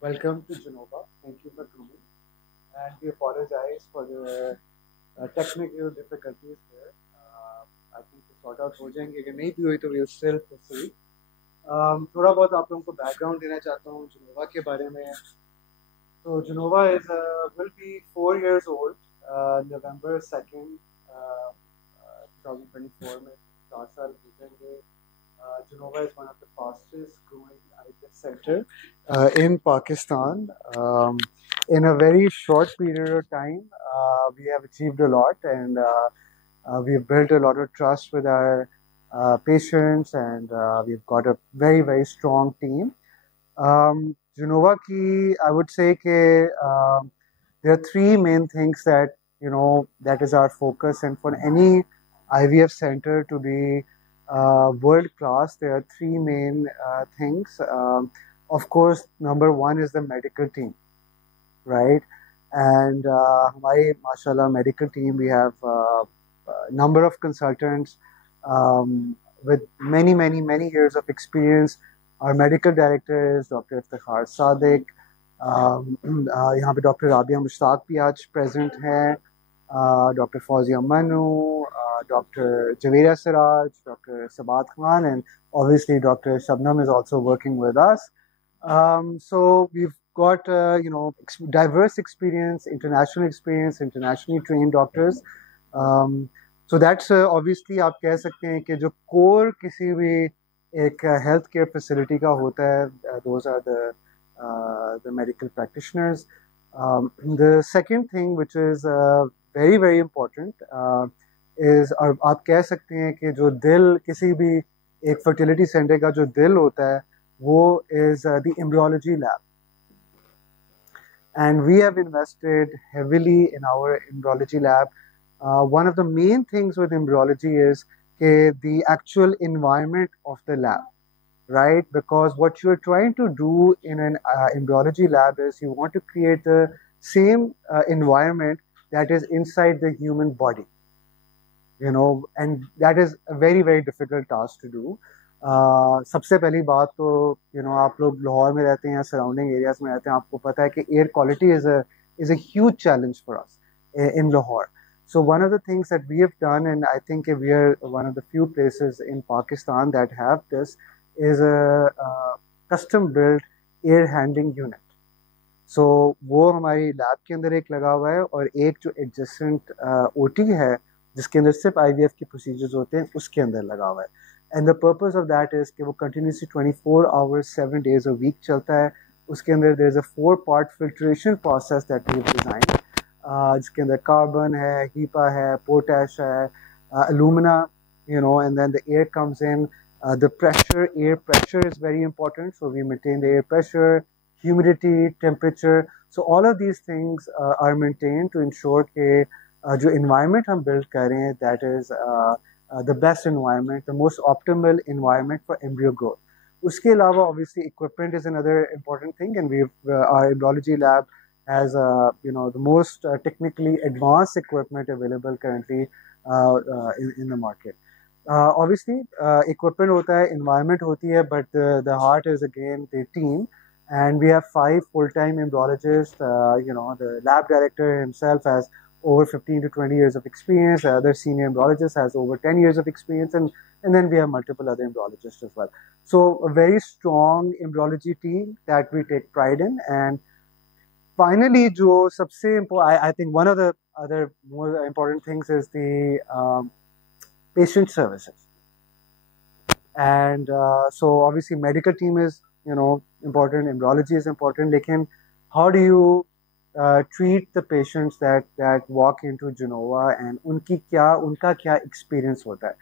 Welcome to Genova. Thank you for coming. And we apologize for the technical difficulties here. I think to sort out हो जाएंगे कि नहीं भी हुई तो we'll still proceed. थोड़ा बहुत आप लोगों को background देना चाहता हूँ Genova के बारे में. So Genova is will be 4 years old. November 2nd, 2024 में 4 साल बीतेंगे. Genova is one of the fastest growing IVF center in Pakistan. In a very short period of time, we have achieved a lot, and we've built a lot of trust with our patients, and we've got a very strong team. Genova ki, I would say that there are three main things that that is our focus, and for any IVF center to be world class, there are three main things. Of course, number one is the medical team, right? And my mashallah medical team, we have number of consultants with many years of experience. Our medical director is Dr. Iftikhar Sadiq. यहाँ पे doctor Rabia Mushtaq भी आज present हैं, doctor Fauzia Manu, doctor Javeria Siraj, doctor Sabat Khan, and obviously Dr. Shabnam is also working with us. So we've got diverse experience, internationally trained doctors. So that's obviously आप कह सकते हैं कि जो core किसी भी एक health care facility का होता है, those are the medical practitioners. The second thing which is very important is और आप कह सकते हैं कि जो दिल किसी भी एक fertility center का जो दिल होता है वो is the embryology lab. And we have invested heavily in our embryology lab. One of the main things with embryology is the actual environment of the lab, right? Because what you're trying to do in an embryology lab is you want to create the same environment that is inside the human body, and that is a very difficult task to do. सबसे पहली बात तो आप लोग लाहौर में रहते हैं या सराउंडिंग एरियाज में रहते हैं, आपको पता है कि air quality is a huge challenge for us in Lahore. So one of the things that we have done, and I think we are one of the few places in Pakistan that have this, is a custom built air handling unit. So वो हमारी lab के अंदर एक लगा हुआ है और एक जो एडजेसेंट ओटी है जिसके अंदर सिर्फ IVF के प्रोसीजर्स होते हैं उसके अंदर लगा हुआ है. And the purpose of that is कि वो continuously 24 hours 7 days a week चलता है. उसके अंदर there is a 4-part filtration process that we have designed, जिसके अंदर कार्बन है, हीपा है, पोटैश है, अलूमिना, and then the air comes in. The air pressure is very important, so we maintain the air pressure, humidity, temperature. So all of these things are maintained to ensure कि जो environment हम build कर रहे हैं, that is the best environment, the most optimal environment for embryo growth. उसके अलावा obviously equipment is another important thing, and our embryology lab has the most technically advanced equipment available currently in the market. Obviously equipment hota hai, environment hoti hai, but the heart is again the team, and we have 5 full-time embryologists. The lab director himself has over 15 to 20 years of experience. The other senior embryologist has over 10 years of experience, and then we have multiple other embryologists as well. So a very strong embryology team that we take pride in. And finally, जो सबसे I think one of the other more important things is the patient services. And so obviously medical team is important, embryology is important, लेकिन how do you treat the patients that walk into Genova, and उनका क्या experience होता है.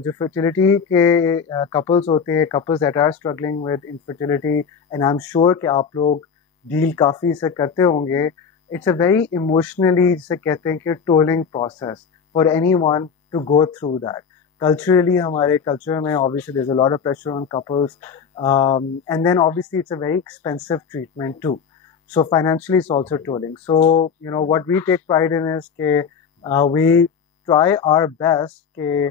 जो fertility के couples होते हैं, couples that are struggling with infertility, and I'm sure कि आप लोग deal काफ़ी से करते होंगे. It's a very emotionally, जिसे कहते हैं कि tolling process for anyone to go through that. Culturally, हमारे culture में obviously there's a lot of pressure on couples, and then obviously it's a very expensive treatment too. So financially it's also tolling. So what we take pride in is कि we try our best कि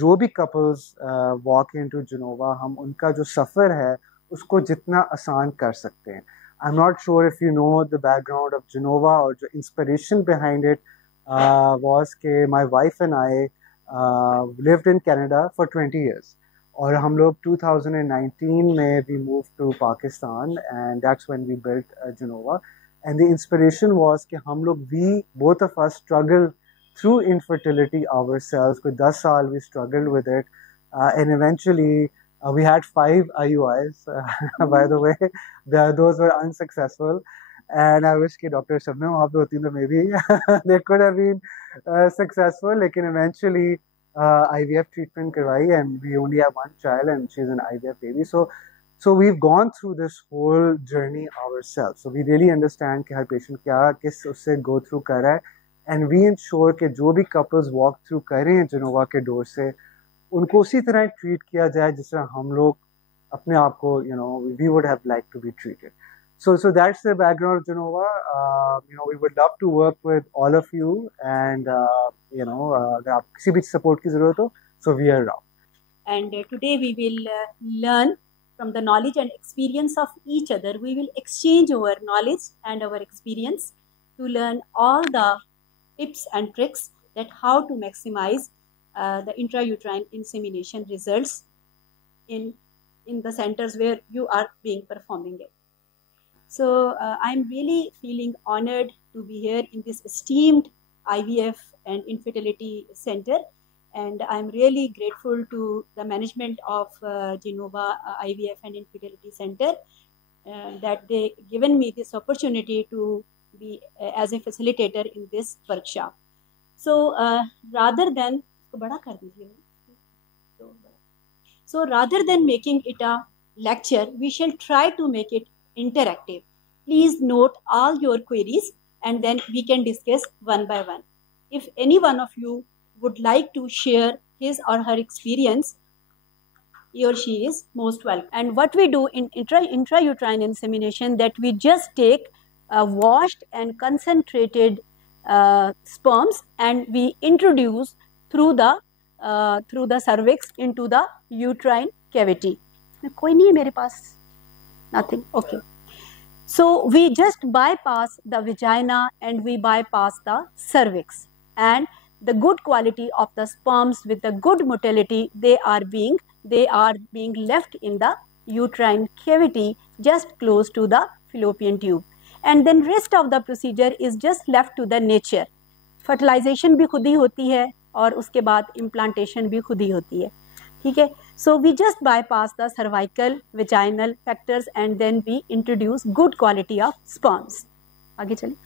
जो भी couples walk into Genova, हम उनका जो सफ़र है उसको जितना आसान कर सकते हैं. I'm not sure if you know the background of Genova or the inspiration behind it was कि my wife and I lived in Canada for 20 years. और हम लोग 2019 में we moved to Pakistan and that's when we built Genova. And the inspiration was कि हम लोग both of us struggled through infertility ourselves. कोई 10 साल we struggled with it and eventually we had 5 IUIs by the way. Those were unsuccessful and I wish कि Dr. Shabnam वहाँ पे होती तो maybe they could have been successful. लेकिन eventually IVF treatment करवाई and we only have one child and she's an IVF baby. So we've gone through this whole journey ourselves. So we really understand कि हर patient क्या किस उससे go through कर रहा है and we ensure कि जो भी couples walk through कर रहे हैं Genova के door से उनको उसी तरह treat किया जाए जिस तरह हम लोग अपने आप को we would have liked to be treated. So that's the background of Genova. We would love to work with all of you and अगर आप किसी भी support की ज़रूरत हो, so we are around. And today we will learn from the knowledge and experience of each other. We will exchange our knowledge and our experience to learn all the tips and tricks that how to maximize the intrauterine insemination results in the centers where you are being performing it. So I'm really feeling honored to be here in this esteemed IVF and infertility center. And I'm really grateful to the management of Genova IVF and Infertility Center that they given me this opportunity to be as a facilitator in this workshop. So rather than making it a lecture, we shall try to make it interactive. Please note all your queries and then we can discuss one by one. If any one of you would like to share his or her experience, he or she is most welcome. And what we do in intrauterine insemination, that we just take washed and concentrated sperms and we introduce through the cervix into the uterine cavity. कोई नहीं है मेरे पास? Nothing. Okay. So we just bypass the vagina and we bypass the cervix, and the good quality of the sperms with the good motility, they are being left in the uterine cavity just close to the fallopian tube, and then rest of the procedure is just left to the nature. Fertilization भी खुद ही होती है और उसके बाद implantation भी खुद ही होती है, ठीक है. So we just bypass the cervical, vaginal factors and then we introduce good quality of sperms. आगे चलिए.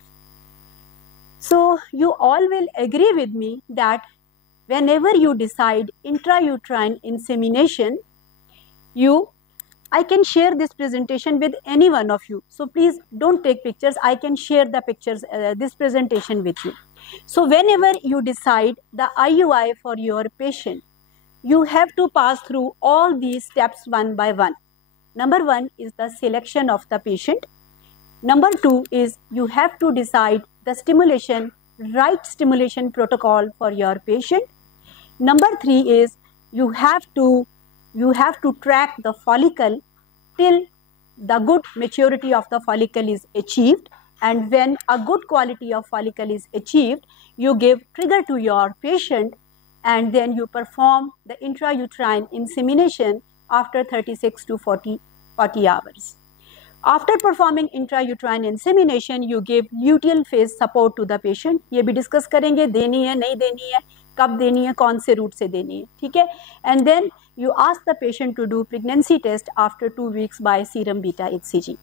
So you all will agree with me that whenever you decide intrauterine insemination, I can share this presentation with any one of you. So please don't take pictures. I can share the pictures, this presentation with you. So whenever you decide the IUI for your patient, you have to pass through all these steps one by one. Number one is the selection of the patient. Number two is you have to decide the right stimulation protocol for your patient. Number three is you have to track the follicle till the good maturity of the follicle is achieved, and when a good quality of follicle is achieved, you give trigger to your patient and then you perform the intrauterine insemination after 36 to 40 hours. After performing intrauterine insemination, you give luteal phase support to the patient. ये भी discuss करेंगे, देनी है नहीं देनी है, कब देनी है, कौन से रूट से देनी है, ठीक है. And then you ask the patient to do pregnancy test after 2 weeks by serum beta HCG.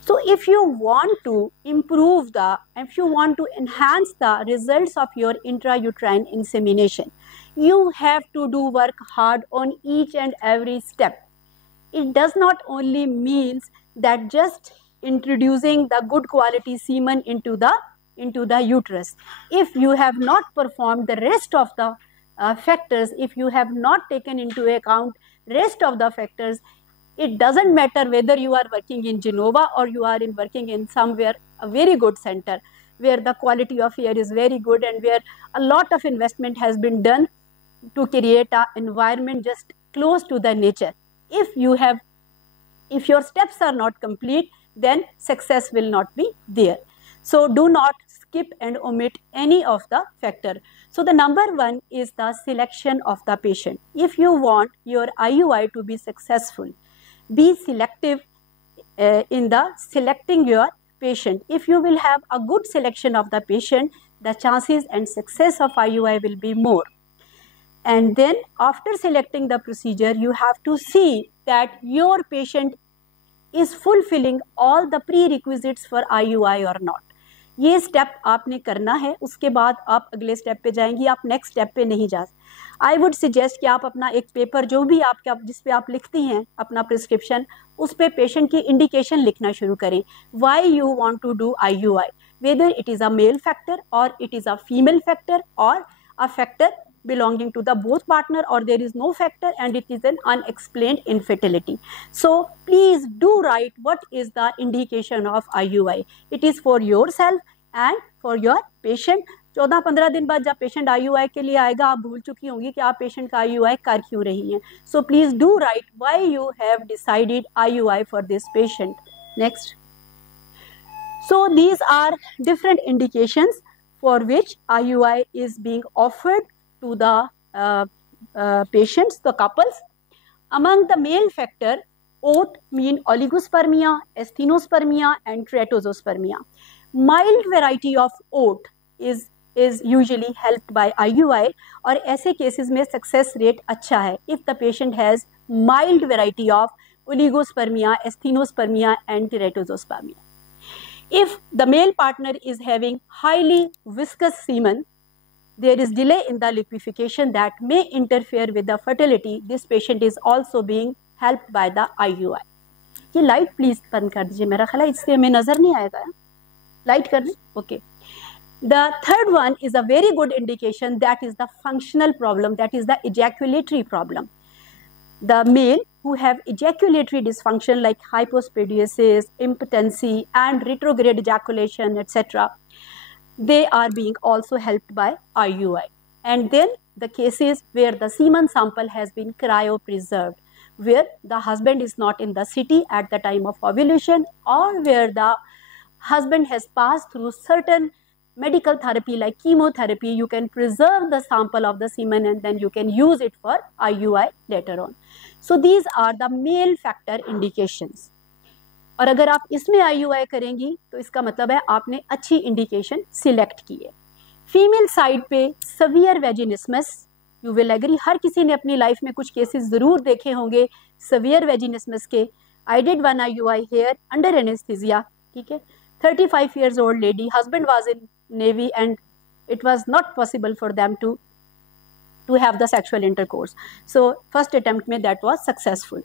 So if you want to if you want to enhance the results of your intrauterine insemination, you have to do work hard on each and every step. It does not only means that just introducing the good quality semen into the uterus. If you have not performed the rest of the factors, if you have not taken into account rest of the factors, it doesn't matter whether you are working in Genova or you are working in somewhere a very good center where the quality of air is very good and where a lot of investment has been done to create an environment just close to the nature. If you have If your steps are not complete, then success will not be there. So do not skip and omit any of the factor. So the number one is the selection of the patient. If you want your IUI to be successful, be selective in the selecting your patient. If you will have a good selection of the patient, the chances and success of IUI will be more. And then after selecting the procedure, you have to see that your patient is fulfilling all the prerequisites for IUI or not. ये step आपने करना है, उसके बाद आप अगले step पे जाएंगी, आप नेक्स्ट स्टेप पे नहीं जा। आई वुड सजेस्ट कि आप अपना एक पेपर जो भी आपका जिस पे आप लिखती हैं अपना प्रिस्क्रिप्शन, उस पे पेशेंट की इंडिकेशन लिखना शुरू करें. Why you want to do IUI, whether it is a male factor or it is a female factor or a factor belonging to the both partner, or there is no factor and it is an unexplained infertility. So please do write what is the indication of IUI. It is for yourself and for your patient. 14-15 दिन बाद जब patient IUI के लिए आएगा, आप भूल चुकी होंगी कि आप पेशेंट का IUI कर क्यों रही हैं. So please do write why you have decided IUI for this patient. Next. So these are different indications for which IUI is being offered to the patients, the couples. Among the male factor, OAT mean oligospermia, asthenospermia and teratozospermia. Mild variety of OAT is usually helped by IUI, और ऐसे cases में success rate अच्छा है if the patient has mild variety of oligospermia, asthenospermia and teratozospermia. If the male partner is having highly viscous semen, there is delay in the liquefaction that may interfere with the fertility. This patient is also being helped by the IUI. ये light please बंद कर दीजिए, मेरा ख्याल है इससे हमें नजर नहीं आएगा. लाइट कर दें. Okay. The third one is a very good indication, that is the functional problem, that is the ejaculatory problem. The male who have ejaculatory dysfunction like hypospadiasis, impotency and retrograde ejaculation, etc., they are being also helped by IUI. And then the cases where the semen sample has been cryopreserved, where the husband is not in the city at the time of ovulation, or where the husband has passed through certain medical therapy like chemotherapy, you can preserve the sample of the semen and then you can use it for IUI later on. So these are the male factor indications. और अगर आप इसमें IUI करेंगी तो इसका मतलब है आपने अच्छी इंडिकेशन सिलेक्ट की है. फीमेल साइड पे सवियर वेजिनिस्मस, यू विल एग्री, हर किसी ने अपनी लाइफ में कुछ केसेस ज़रूर देखे होंगे सवियर वेजिनिस्मस के. I did one IUI here under anaesthesia. ठीक है. 35 years old lady, husband was in Navy and it was not possible for them to have the sexual intercourse. So first attempt में that was successful.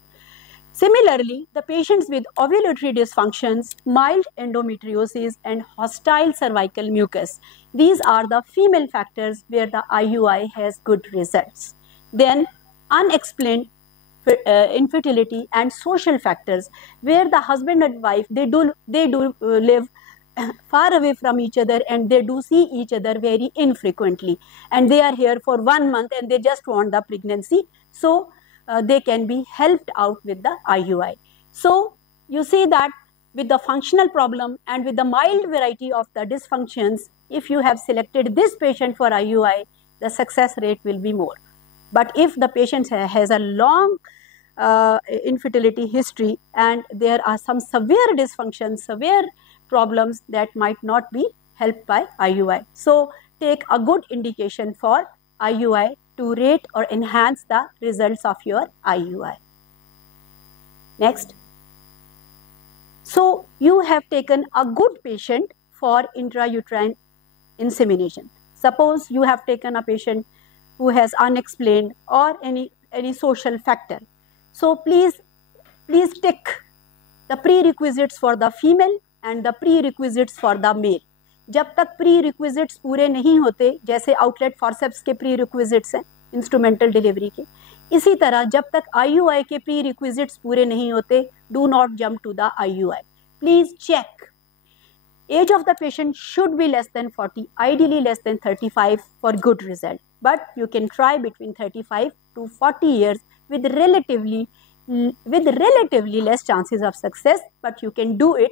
Similarly, the patients with ovulatory dysfunctions, mild endometriosis and hostile cervical mucus, these are the female factors where the IUI has good results. Then unexplained infertility and social factors where the husband and wife they do live far away from each other and they do see each other very infrequently, and they are here for 1 month and they just want the pregnancy, so they can be helped out with the IUI. So you see that with the functional problem and with the mild variety of the dysfunctions, if you have selected this patient for IUI, the success rate will be more. But if the patient has a long infertility history and there are some severe dysfunctions, severe problems, that might not be helped by IUI. So take a good indication for IUI to rate or enhance the results of your IUI. Next. So you have taken a good patient for intrauterine insemination. Suppose you have taken a patient who has unexplained or any social factor. So please tick the prerequisites for the female and the prerequisites for the male. जब तक prerequisites पूरे नहीं होते, जैसे outlet forceps के prerequisites हैं instrumental delivery के, इसी तरह जब तक IUI के prerequisites पूरे नहीं होते, do not jump to the IUI. Please check. Age of the patient should be less than 40, ideally less than 35 for good result. But you can try between 35 to 40 years with relatively with relatively less chances of success, but you can do it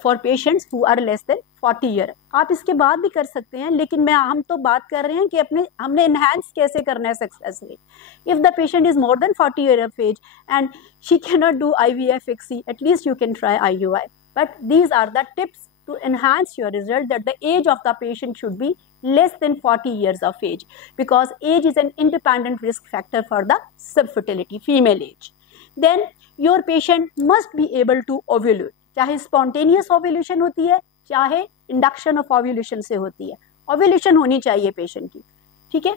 for patients who are less than 40 year. आप इसके बाद भी कर सकते हैं, लेकिन हम तो बात कर रहे हैं कि हमने enhance कैसे करना है success rate. If the patient is more than 40 year of age and she cannot do IVF ICSI, at least you can try IUI. But these are the tips to enhance your result, that the age of the patient should be less than 40 years of age, because age is an independent risk factor for the subfertility, female age. Then your patient must be able to ovulate, चाहे spontaneous ovulation होती है, चाहे induction of ovulation से होती है, ovulation होनी चाहिए patient की, ठीक है.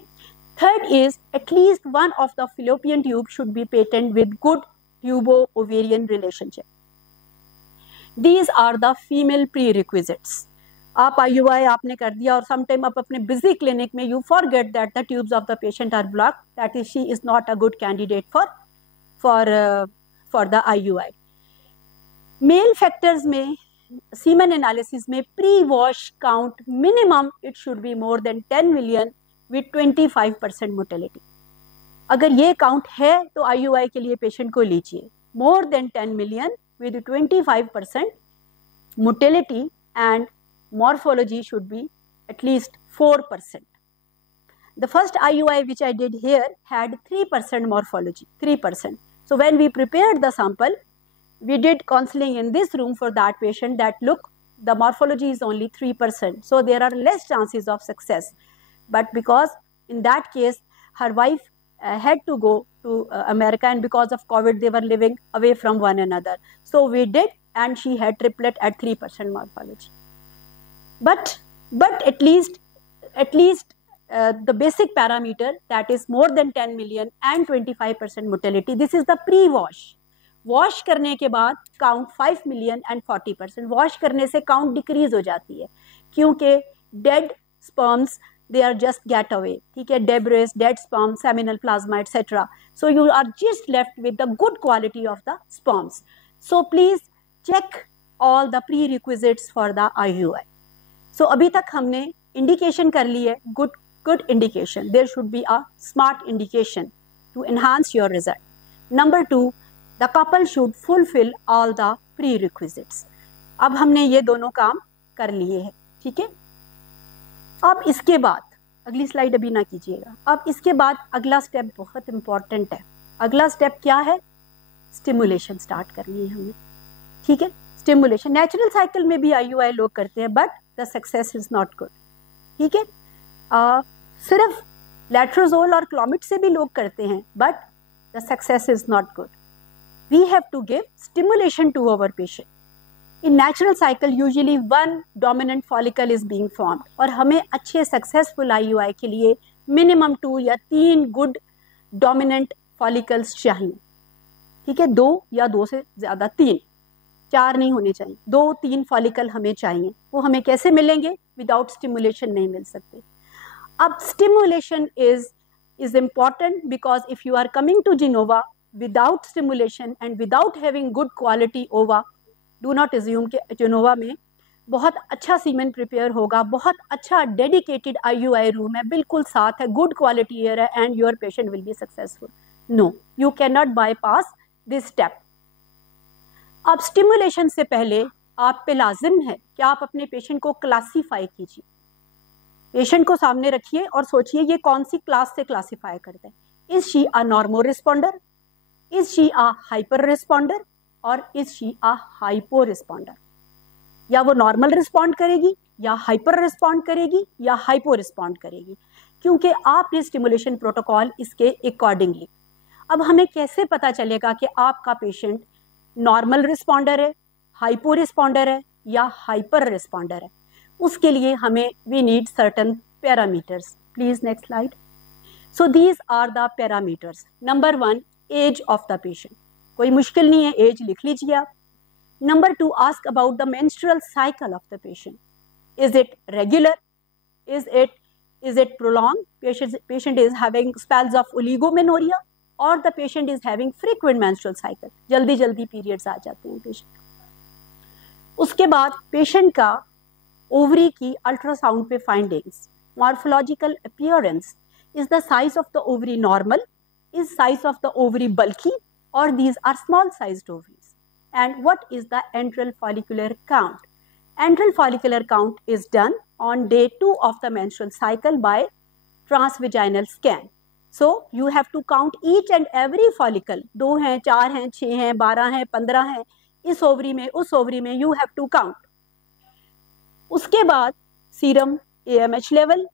Third is at least one of the fallopian tube should be patent with good tubo-ovarian relationship. These are the female prerequisites. आप IUI आपने कर दिया और sometime आप अपने busy clinic में you forget that the tubes of the patient are blocked, that is she is not a good candidate for the IUI. Male factors में semen analysis में pre-wash count minimum it should be more than 10 million with 25% mortality. अगर ये count है तो IUI के लिए patient को लीजिए. More than 10 million with 25% mortality and morphology should be at least 4%. The first IUI which I did here had 3% morphology, 3%. So when we prepared the sample, we did counseling in this room for that patient that look, the morphology is only 3%. So there are less chances of success. But because in that case, her wife had to go to America, and because of COVID, they were living away from one another. So we did, and she had triplet at 3% morphology. But at least the basic parameter, that is more than 10 million and 25% mortality. This is the pre-wash. Wash करने के बाद count 5 million and 40%. Wash करने से count decrease हो जाती है, क्योंकि dead sperms they are just get away, ठीक है, debris, dead sperm, seminal plasma, etc. So you are just left with the good quality of the sperms. So please check all the prerequisites for the IUI. So अभी तक हमने indication कर ली है, good indication. There should be a smart indication to enhance your result. Number 2, the couple should fulfill all the prerequisites. अब हमने ये दोनों काम कर लिए हैं, ठीक है. अब इसके बाद अगली स्लाइड अभी ना कीजिएगा. अब इसके बाद अगला स्टेप बहुत इंपॉर्टेंट है. अगला स्टेप क्या है? स्टिमुलेशन स्टार्ट करनी है हमने, ठीक है. स्टिमुलेशन नेचुरल साइकिल में भी IUI लोग करते हैं, but the success is not good, ठीक है. सिर्फ लेट्रोजोल और क्लोमिड से भी लोग करते हैं, but the success is not good. We have to give stimulation to our patient. In natural cycle, usually one dominant follicle is being formed, और हमें अच्छे successful IUI के लिए minimum 2 या 3 good dominant follicles चाहिए, ठीक है. 2 या 2 से ज़्यादा 3, 4 नहीं होने चाहिए, 2-3 follicle हमें चाहिए. वो हमें कैसे मिलेंगे? Without stimulation नहीं मिल सकते. अब stimulation is important because if you are coming to Genova without stimulation and without having good quality ova, do not assume कि जेनोवा में बहुत अच्छा सीमेन प्रिपेयर होगा, बहुत अच्छा डेडिकेटेड IUI रूम है, बिल्कुल साथ है, गुड क्वालिटी एयर है, and your patient will be successful. No, you can not bypass this step. अब स्टिमुलेशन से पहले आप पे लाजिम है कि आप अपने पेशेंट को क्लासीफाई कीजिए. पेशेंट को सामने रखिए और सोचिए ये कौन सी क्लास से क्लासीफाई करते हैं. Is she a normo responder, is she a hyper responder, और is she a hypo responder. या वो नॉर्मल रिस्पॉन्ड करेगी, या हाइपर रिस्पॉन्ड करेगी, या हाइपो रिस्पॉन्ड करेगी, क्योंकि आपने स्टिमुलेशन प्रोटोकॉल इसके अकॉर्डिंगली. अब हमें कैसे पता चलेगा कि आपका पेशेंट नॉर्मल रिस्पॉन्डर है, हाइपो रिस्पॉन्डर है, या हाइपर रिस्पॉन्डर है? उसके लिए हमें we need certain parameters. Please next slide. So these are the parameters. Number 1, age of the patient. कोई मुश्किल नहीं है, एज लिख लीजिए आप. Number 2, ask about the menstrual cycle of the patient. Is it regular? Is it prolong? Patient is having spells of oligomenorrhoea, और the patient is having frequent menstrual cycle, जल्दी periods आ जाते हैं पेशेंट. उसके बाद patient का ovary की ultrasound पे findings. Morphological appearance. Is the size of the ovary normal? Is size of the ovary bulky, or these are small sized ovaries. And what is the antral follicular count? Antral follicular count is done on day 2 of the menstrual cycle by transvaginal scan. So you have to count each and every follicle. 2 हैं, 4 हैं, 6 हैं, 12 हैं, 15 हैं, इस ovary में, उस ovary में you have to count. उसके बाद serum AMH level,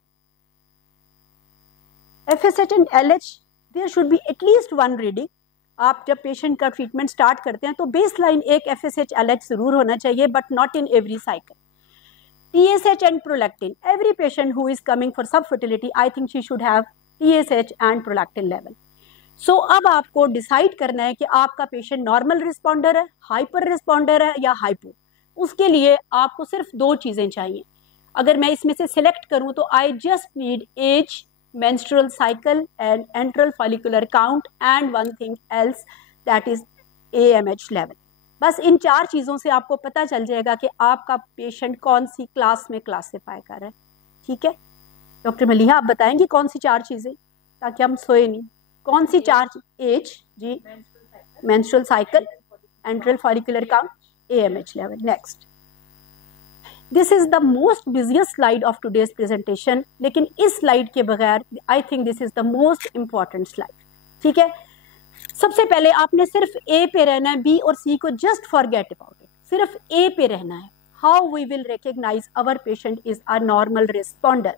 FSH and LH, there should be at least one reading. आप जब पेशेंट का ट्रीटमेंट स्टार्ट करते हैं तो बेसलाइन एक FSH LH जरूर होना चाहिए, but not in every cycle. TSH and prolactin. Every patient who is coming for subfertility, I think she should have TSH and prolactin level. So अब आपको डिसाइड करना है कि आपका पेशेंट नॉर्मल रिस्पॉन्डर है, हाइपर रिस्पॉन्डर है या hypo. उसके लिए आपको सिर्फ 2 चीजें चाहिए. अगर मैं इसमें से सिलेक्ट करूं तो I just need age, menstrual cycle and antral follicular count and one thing else, that is AMH level. बस इन 4 चीज़ों से आपको पता चल जाएगा कि आपका पेशेंट कौन सी क्लास में क्लासिफाई कर रहा है. ठीक है डॉक्टर मलिहा, आप बताएंगे कौन सी 4 चीज़ें, ताकि हम सोए नहीं. कौन सी 4? एज जी, menstrual cycle, antral follicular count, AMH level. Next. This is the most busiest slide of today's presentation, लेकिन इस स्लाइड के बगैर I think this is the most important slide. ठीक है, सबसे पहले आपने सिर्फ ए पे रहना है, बी और सी को जस्ट फॉरगेट अबाउट इट, सिर्फ ए पे रहना है. How we will recognise our patient is a normal responder.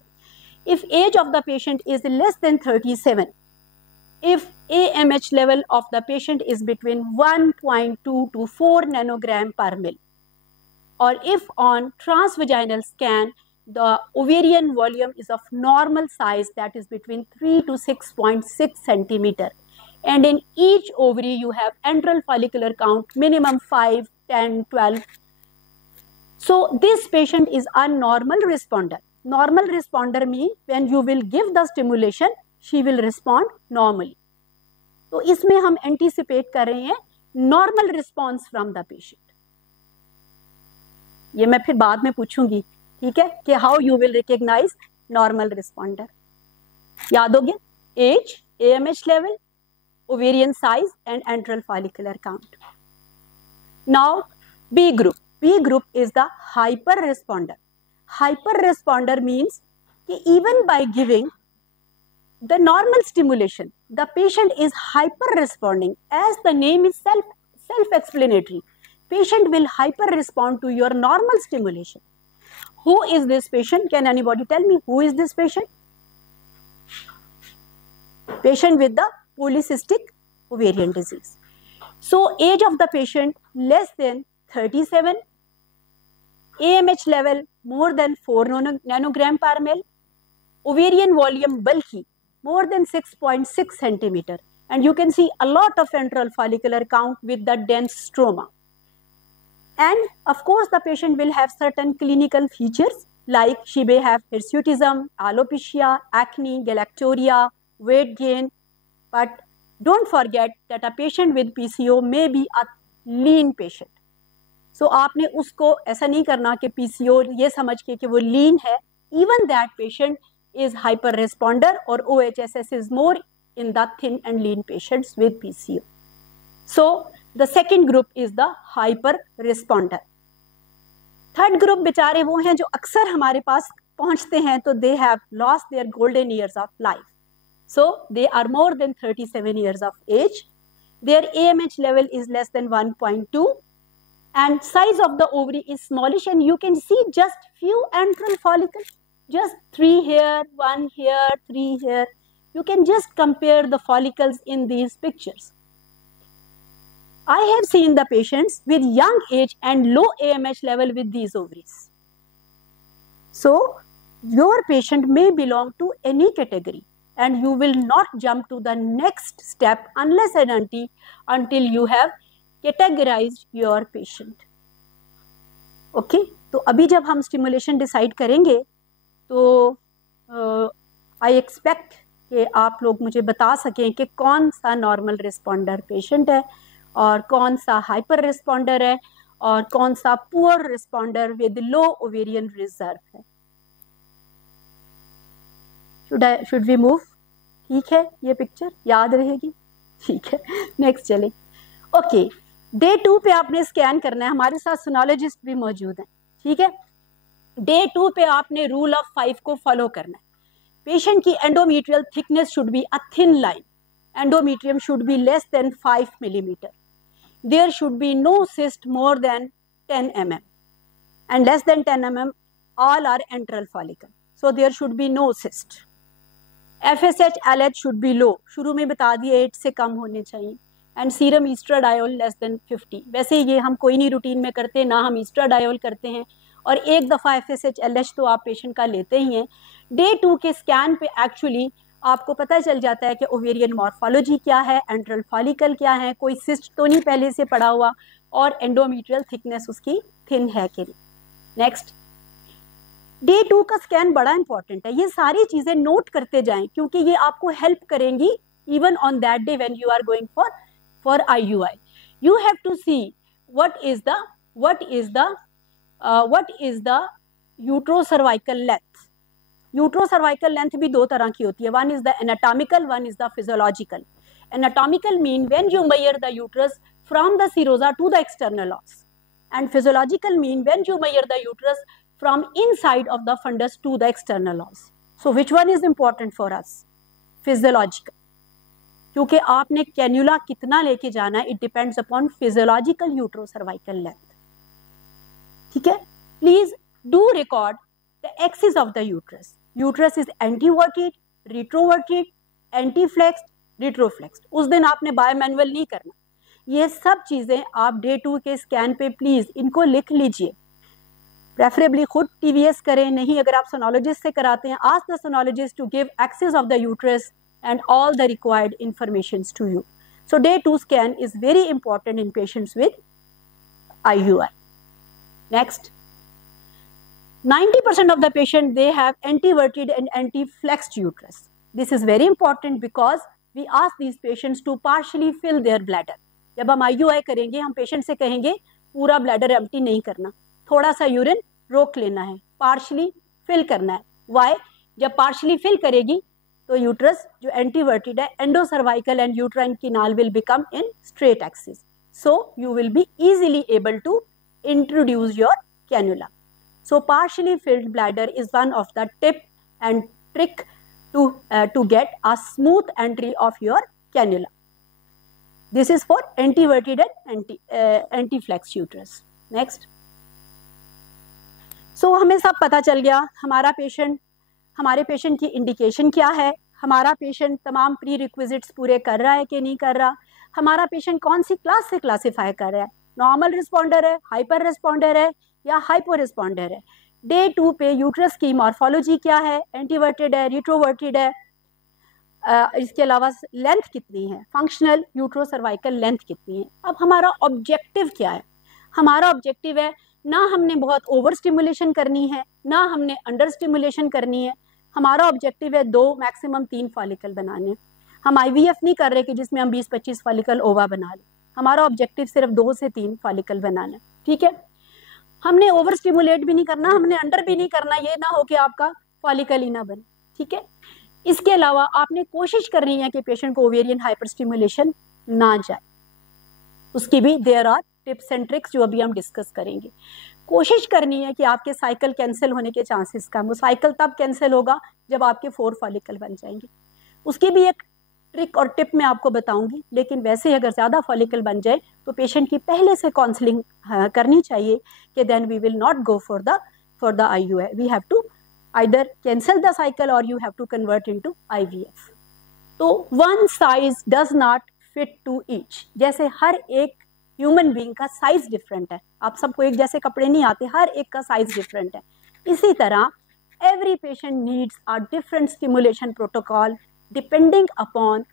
If age of the patient is less than 37, if AMH level of the patient is between 1.2 to 4 nanogram per mil, or if on transvaginal scan the ovarian volume is of normal size, that is between 3 to 6.6 centimeter, and in each ovary you have antral follicular count minimum 5, 10, 12. So this patient is a normal responder. Normal responder means when you will give the stimulation, she will respond normally. तो इसमें हम anticipate कर रहे हैं normal response from the patient. ये मैं फिर बाद में पूछूंगी, ठीक है, कि how you will recognise normal responder. याद हो गया? Age, AMH level, ovarian size and antral follicular count. Now B group. B group is the hyper responder. Hyper responder means कि even by giving the normal stimulation, the patient is hyper responding. As the name is self explanatory, patient will hyper respond to your normal stimulation. Who is this patient? Can anybody tell me who is this patient? Patient with the polycystic ovarian disease. So age of the patient less than 37, AMH level more than 4 nanogram per ml, ovarian volume bulky more than 6.6 centimeter, and you can see a lot of antral follicular count with the dense stroma. And of course the patient will have certain clinical features like she may have hirsutism, alopecia, acne, galactorrhea, weight gain. But don't forget that a patient with PCO may be a lean patient. So आपने उसको ऐसा नहीं करना कि PCO ये समझ के कि वो lean है. Even that patient is hyper responder, or OHSS is more in the thin and lean patients with PCO. So the second group is the hyper responder. Third group बेचारे वो हैं जो अक्सर हमारे पास पहुंचते हैं, तो they have lost their golden years of life. So they are more than 37 years of age. Their AMH level is less than 1.2, and size of the ovary is smallish, and you can see just few antral follicles. Just 3 here, 1 here, 3 here. You can just compare the follicles in these pictures. I have seen the patients with young age and low AMH level with these ovaries. So your patient may belong to any category, and you will not jump to the next step unless and until you have categorized your patient. Okay? तो अभी जब हम stimulation decide करेंगे तो I expect कि आप लोग मुझे बता सकें कि कौन सा नॉर्मल रिस्पॉन्डर पेशेंट है और कौन सा हाइपर रिस्पॉन्डर है और कौन सा poor responder with low ovarian reserve है. Should we move? ठीक है, ये पिक्चर याद रहेगी. ठीक है, नेक्स्ट चले. ओके, डे 2 पे आपने स्कैन करना है, हमारे साथ सोनोलॉजिस्ट भी मौजूद हैं, ठीक है। डे 2 पे आपने रूल ऑफ 5 को फॉलो करना है। पेशेंट की endometrial thickness should be a thin line, endometrium should be less than 5 millimeter, there should be no cyst more than 10 mm and less than 10 mm all are enteral follicle, so there should be no cyst. FSH LH should be low, शुरू में बता दिए 8 से कम होने चाहिए, and serum ईस्ट्राडायोल less than 50। वैसे ये हम कोई नहीं रूटीन में करते, ना हम ईस्ट्राडायोल करते हैं, और एक दफ़ा FSH LH तो आप पेशेंट का लेते ही हैं। डे 2 के स्कैन पे एक्चुअली आपको पता चल जाता है कि ओवेरियन मॉर्फोलॉजी क्या है, एंट्रल फॉलिकल क्या है, कोई सिस्ट तो नहीं पहले से पड़ा हुआ, और एंडोमेट्रियल थिकनेस उसकी थिन है कि नहीं। नेक्स्ट, डे 2 का स्कैन बड़ा इंपॉर्टेंट है, ये सारी चीजें नोट करते जाएं क्योंकि ये आपको हेल्प करेंगी even on that day when you are going for IUI. You have to see what is the uterocervical length. Uterocervical length भी दो तरह की होती है, one is the anatomical, one is the physiological. Anatomical mean when you measure the uterus from the serosa to the external os, and physiological mean when you measure the uterus from inside of the fundus to the external os. So which one is important for us? Physiological, क्योंकि आपने cannula कितना लेके जाना है, it depends upon physiological uterocervical length, ठीक है। Please do record the axis of the uterus. Uterus is anteverted, retroverted, anteflexed, retroflexed. उस दिन आपने बायो मैनुअल नहीं करना, ये सब चीजें आप डे 2 के स्कैन पे प्लीज इनको लिख लीजिए, प्रेफरेबली खुद TVS करें, नहीं अगर आप सोनोलॉजिस्ट से कराते हैं, ask the sonologist to give axis of the uterus and all the required informations to you. So day 2 scan is very important in patients with IUI. Next, 90% of the patient they have anteverted and anti-flexed uterus. This is very important because we ask these patients to partially fill their bladder. जब हम IUI करेंगे हम patient से कहेंगे पूरा bladder empty नहीं करना, थोड़ा सा यूरिन रोक लेना है, पार्शली फिल करना है. वाई? जब पार्शली फिल करेगी तो यूट्रस जो एंटीवर्टेड है, endocervical and uterine canal will become in straight axis, so you will be easily able to introduce your cannula. So partially filled bladder is one of the tip and trick to get a smooth entry of your cannula. This is for anteverted and anti-flex uterus. Next. So हमें सब पता चल गया हमारे patient की indication क्या है, हमारा पेशेंट तमाम प्री रिक्विजिट्स पूरे कर रहा है कि नहीं कर रहा, हमारा पेशेंट कौन सी क्लास से क्लासीफाई कर रहा है, नॉर्मल रिस्पॉन्डर है, हाइपर रिस्पॉन्डर है या हाइपो रिस्पॉन्डर है. डे 2 पे यूट्रस की मॉर्फोलॉजी क्या है, एंटीवर्टेड है, रिट्रोवर्टेड है, इसके अलावा लेंथ कितनी है, फंक्शनल यूट्रोसर्वाइकल लेंथ कितनी है. अब हमारा ऑब्जेक्टिव क्या है? हमारा ऑब्जेक्टिव है ना हमने बहुत ओवर स्टिमुलेशन करनी है ना हमने अंडर स्टिमुलेशन करनी है. हमारा ऑब्जेक्टिव है 2 मैक्सिमम 3 फॉलिकल बनाने. हम IVF नहीं कर रहे कि जिसमें हम 20-25 फॉलिकल ओवा बना लें. हमारा ऑब्जेक्टिव सिर्फ 2 से 3 फॉलिकल बनाना, ठीक है. हमने ओवर स्टिमुलेट भी नहीं करना, हमने अंडर भी नहीं करना, ये ना हो कि आपका फॉलिकल ही ना बने, ठीक है. इसके अलावा आपने कोशिश करनी है कि पेशेंट को ओवेरियन हाइपर स्टिमुलेशन ना जाए. उसकी भी there are tips and tricks जो अभी हम डिस्कस करेंगे. कोशिश करनी है कि आपके साइकिल कैंसिल होने के चांसेस कम हो. साइकिल तब कैंसिल होगा जब आपके 4 फॉलिकल बन जाएंगे. उसकी भी एक ट्रिक और टिप मैं आपको बताऊंगी, लेकिन वैसे ही अगर ज़्यादा फॉलिकल बन जाए तो पेशेंट की पहले से काउंसलिंग करनी चाहिए कि then we will not go for the IUI. We have to either cancel the cycle और you have to convert into IVF. तो one size does not fit to each. जैसे हर एक ह्यूमन बीइंग का size different है, आप सबको एक जैसे कपड़े नहीं आते, हर एक का साइज डिफरेंट है. इसी तरह every patient needs a different stimulation protocol depending upon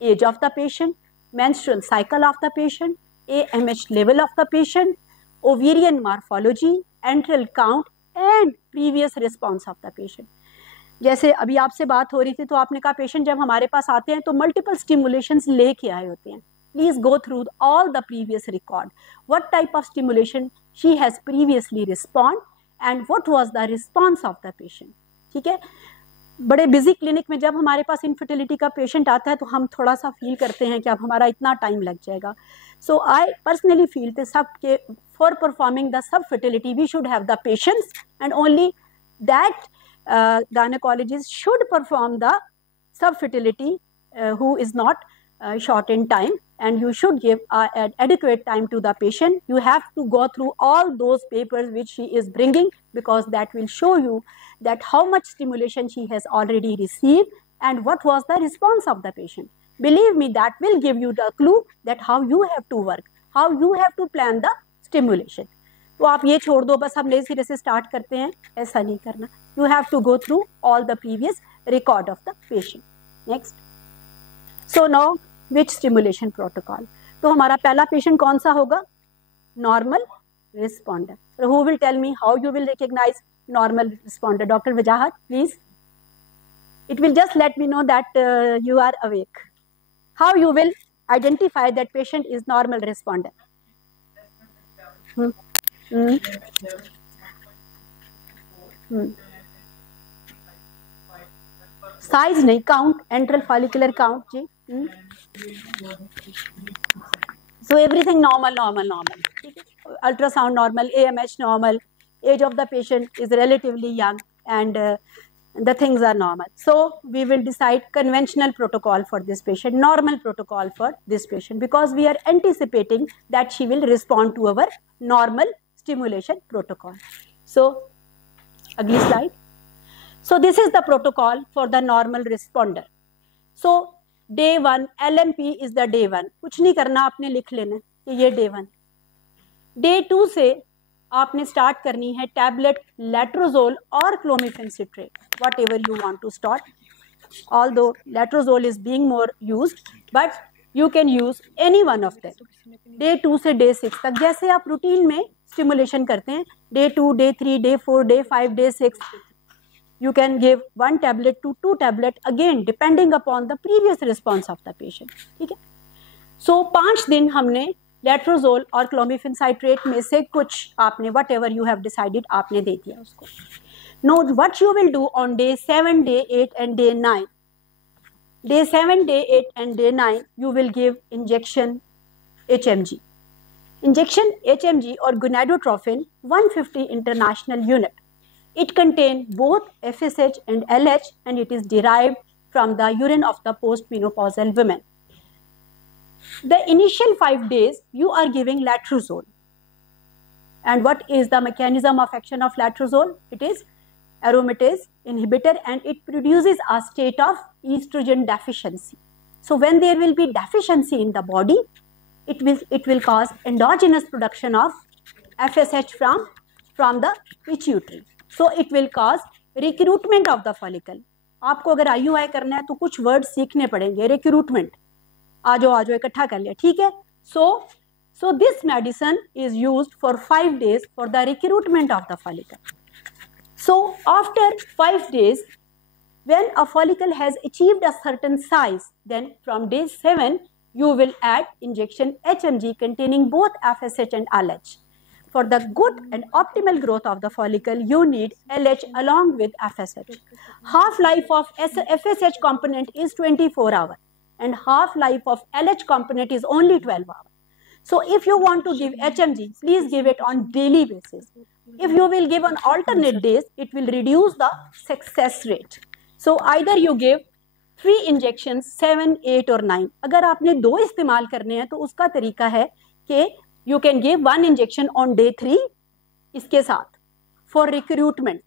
age of the patient, menstrual cycle of the patient, AMH level of the patient, ovarian morphology, antral count and previous response of the patient. जैसे अभी आपसे बात हो रही थी तो आपने कहा पेशेंट जब हमारे पास आते हैं तो मल्टीपल स्टिमुलेशंस लेके आए होते हैं. Please go through all the previous record. What type of stimulation she has previously responded and what was the response of the patient. ठीक है. बड़े बिजी क्लिनिक में जब हमारे पास इनफर्टिलिटी का पेशेंट आता है तो हम थोड़ा सा फील करते हैं कि अब हमारा इतना टाइम लग जाएगा. सो आई पर्सनली फील कि सब के for performing the subfertility we should have the patience and only that gynecologist should perform the sub fertility who is not short in time, and you should give an adequate time to the patient. You have to go through all those papers which she is bringing, because that will show you that how much stimulation she has already received and what was the response of the patient. Believe me, that will give you the clue that how you have to work, how you have to plan the stimulation. तो आप ये छोड़ दो, बस हम नए सिरे से स्टार्ट करते हैं, ऐसा नहीं करना. You have to go through all the previous record of the patient. Next. So now which stimulation protocol? तो हमारा पहला पेशेंट कौन सा होगा? Normal responder. So who will tell me how you will recognize normal responder? Dr. Wajahat, please. It will just let me know that you are awake. How you will identify that patient is normal responder? Size नहीं, count, antral follicular count जी. So everything normal normal normal, ठीक है. Ultrasound normal, AMH normal, age of the patient is relatively young and the things are normal. So we will decide conventional protocol for this patient, normal protocol for this patient, because we are anticipating that she will respond to our normal stimulation protocol. So agli slide. So this is the protocol for the normal responder. So day 1 LMP is the day 1. कुछ नहीं करना, आपने लिख लेना कि ये day 1. day 2 से आपने स्टार्ट करनी है टैबलेट लेट्रोजोल और clomiphene citrate, whatever you want to start. Although letrozole is being more used, but you can use any one of them. Day 2 से डे 6 तक, जैसे आप रूटीन में स्टिमुलेशन करते हैं, day 2, day 3, day 4, day 5, day 6, you can give 1 tablet to 2 tablet again depending upon the previous response of the patient. ठीक है. So 5 दिन हमने लेट्रोजोल और क्लोमिफेन साइट्रेट में से कुछ आपने what ever you have decided आपने दे दिया उसको. Know what you will do on day 7, day 8 and day 9. Day 7, day 8 and day 9 you will give injection HMG. Injection HMG or gonadotropin 150 international unit. It contains both FSH and LH, and it is derived from the urine of the postmenopausal women. The initial 5 days you are giving letrozole. And what is the mechanism of action of letrozole? It is aromatase inhibitor, and it produces a state of estrogen deficiency. So when there will be deficiency in the body, it will cause endogenous production of FSH from the pituitary. So it will cause recruitment of the follicle. आपको अगर IUI करना है तो कुछ word सीखने पड़ेंगे. Recruitment, आ जाओ इकट्ठा कर लिया, ठीक है. So this medicine is used for 5 days for the recruitment of the follicle. So after 5 days, when a follicle has achieved a certain size, then from day 7 you will add injection HMG containing both FSH and LH. For the good and optimal growth of the follicle, you need LH along with FSH. Half-life of FSH component is 24 hours. And half-life of LH component is only 12 hours. So if you want to give HMG, please give it on daily basis. If you will give on alternate days, it will reduce the success rate. So either you give 3 injections, 7, 8 or 9. अगर आपने 2 इस्तेमाल करने हैं तो उसका तरीका है कि you can give 1 injection on day 3 इसके साथ for recruitment,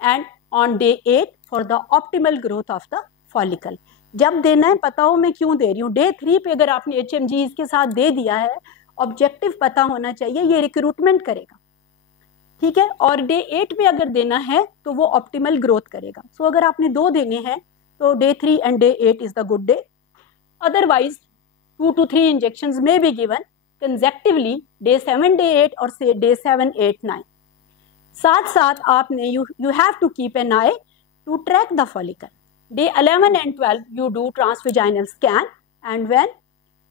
and on day 8 for the optimal growth of the follicle. जब देना है पता हो मैं क्यों दे रही हूँ. डे 3 पे अगर आपने HMG इसके साथ दे दिया है, ऑब्जेक्टिव पता होना चाहिए, ये रिक्रूटमेंट करेगा, ठीक है. और डे 8 पे अगर देना है तो वो ऑप्टिमल ग्रोथ करेगा. सो अगर आपने 2 देने हैं तो day 3 and day 8 is the good day. Otherwise 2 to 3 injections में be given consecutively day 7, day 8 और से डे 7, 8, 9. साथ साथ आपने you have to keep an eye to track the follicle. Day 11 and 12 you do transvaginal scan, and when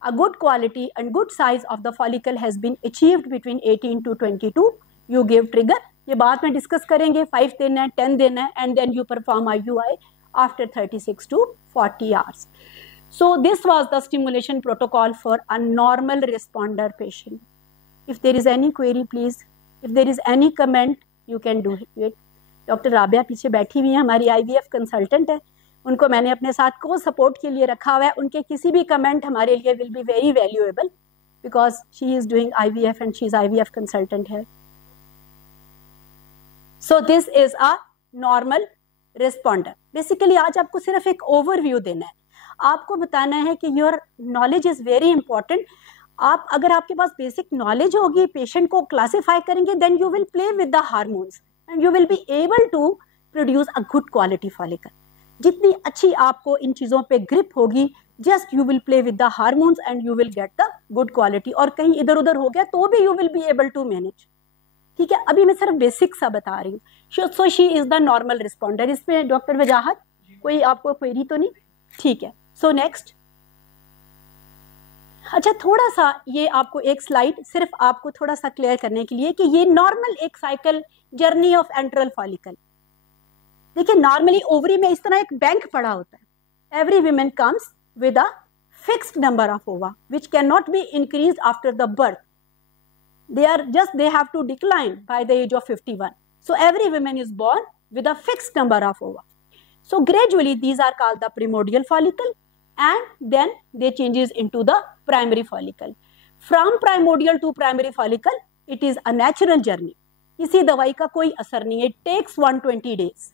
a good quality and good size of the follicle has been achieved between 18 to 22, you give trigger. ये बाद में discuss करेंगे, 5 देना है, 10 देना है, and then you perform IUI after 36 to 40 hours. So this was the stimulation protocol for a normal responder patient. If there is any query, please, if there is any comment, you can do it. Doctor Rabia पीछे बैठी हुई है, हमारी IVF consultant है, उनको मैंने अपने साथ को सपोर्ट के लिए रखा हुआ है. उनके किसी भी कमेंट हमारे लिए will be very valuable because she is doing IVF and she is IVF consultant है. So this is a normal responder. Basically आज आपको सिर्फ एक ओवरव्यू देना है, आपको बताना है कि your knowledge is very important. आप अगर आपके पास बेसिक नॉलेज होगी, पेशेंट को क्लासिफाई करेंगे, then you will play with the hormones and you will be able to produce a good quality follicle. जितनी अच्छी आपको इन चीज़ों पे ग्रिप होगी, just you will play with the hormones and you will get the good quality. और कहीं इधर उधर हो गया तो भी you will be able to manage. ठीक है, अभी मैं सिर्फ बेसिक सा बता रही हूँ. So she is the normal responder. इसमें डॉक्टर वजाहत कोई आपको क्वेरी तो नहीं? ठीक है. So next. अच्छा, थोड़ा सा ये आपको एक स्लाइड सिर्फ आपको थोड़ा सा क्लियर करने के लिए कि ये नॉर्मल एक cycle journey of enteral follicle. देखिए, नॉर्मली ओवरी में इस तरह एक बैंक पड़ा होता है. Every women comes with a fixed number of ओवा which can not be increase after the birth. they have to decline by the age of 51. So every woman is born with a fixed number of ova. So gradually these are called the primordial follicle and then they changes into the primary follicle. From primordial to primary follicle it is a natural journey. किसी दवाई का कोई असर नहीं है. It takes 120 days.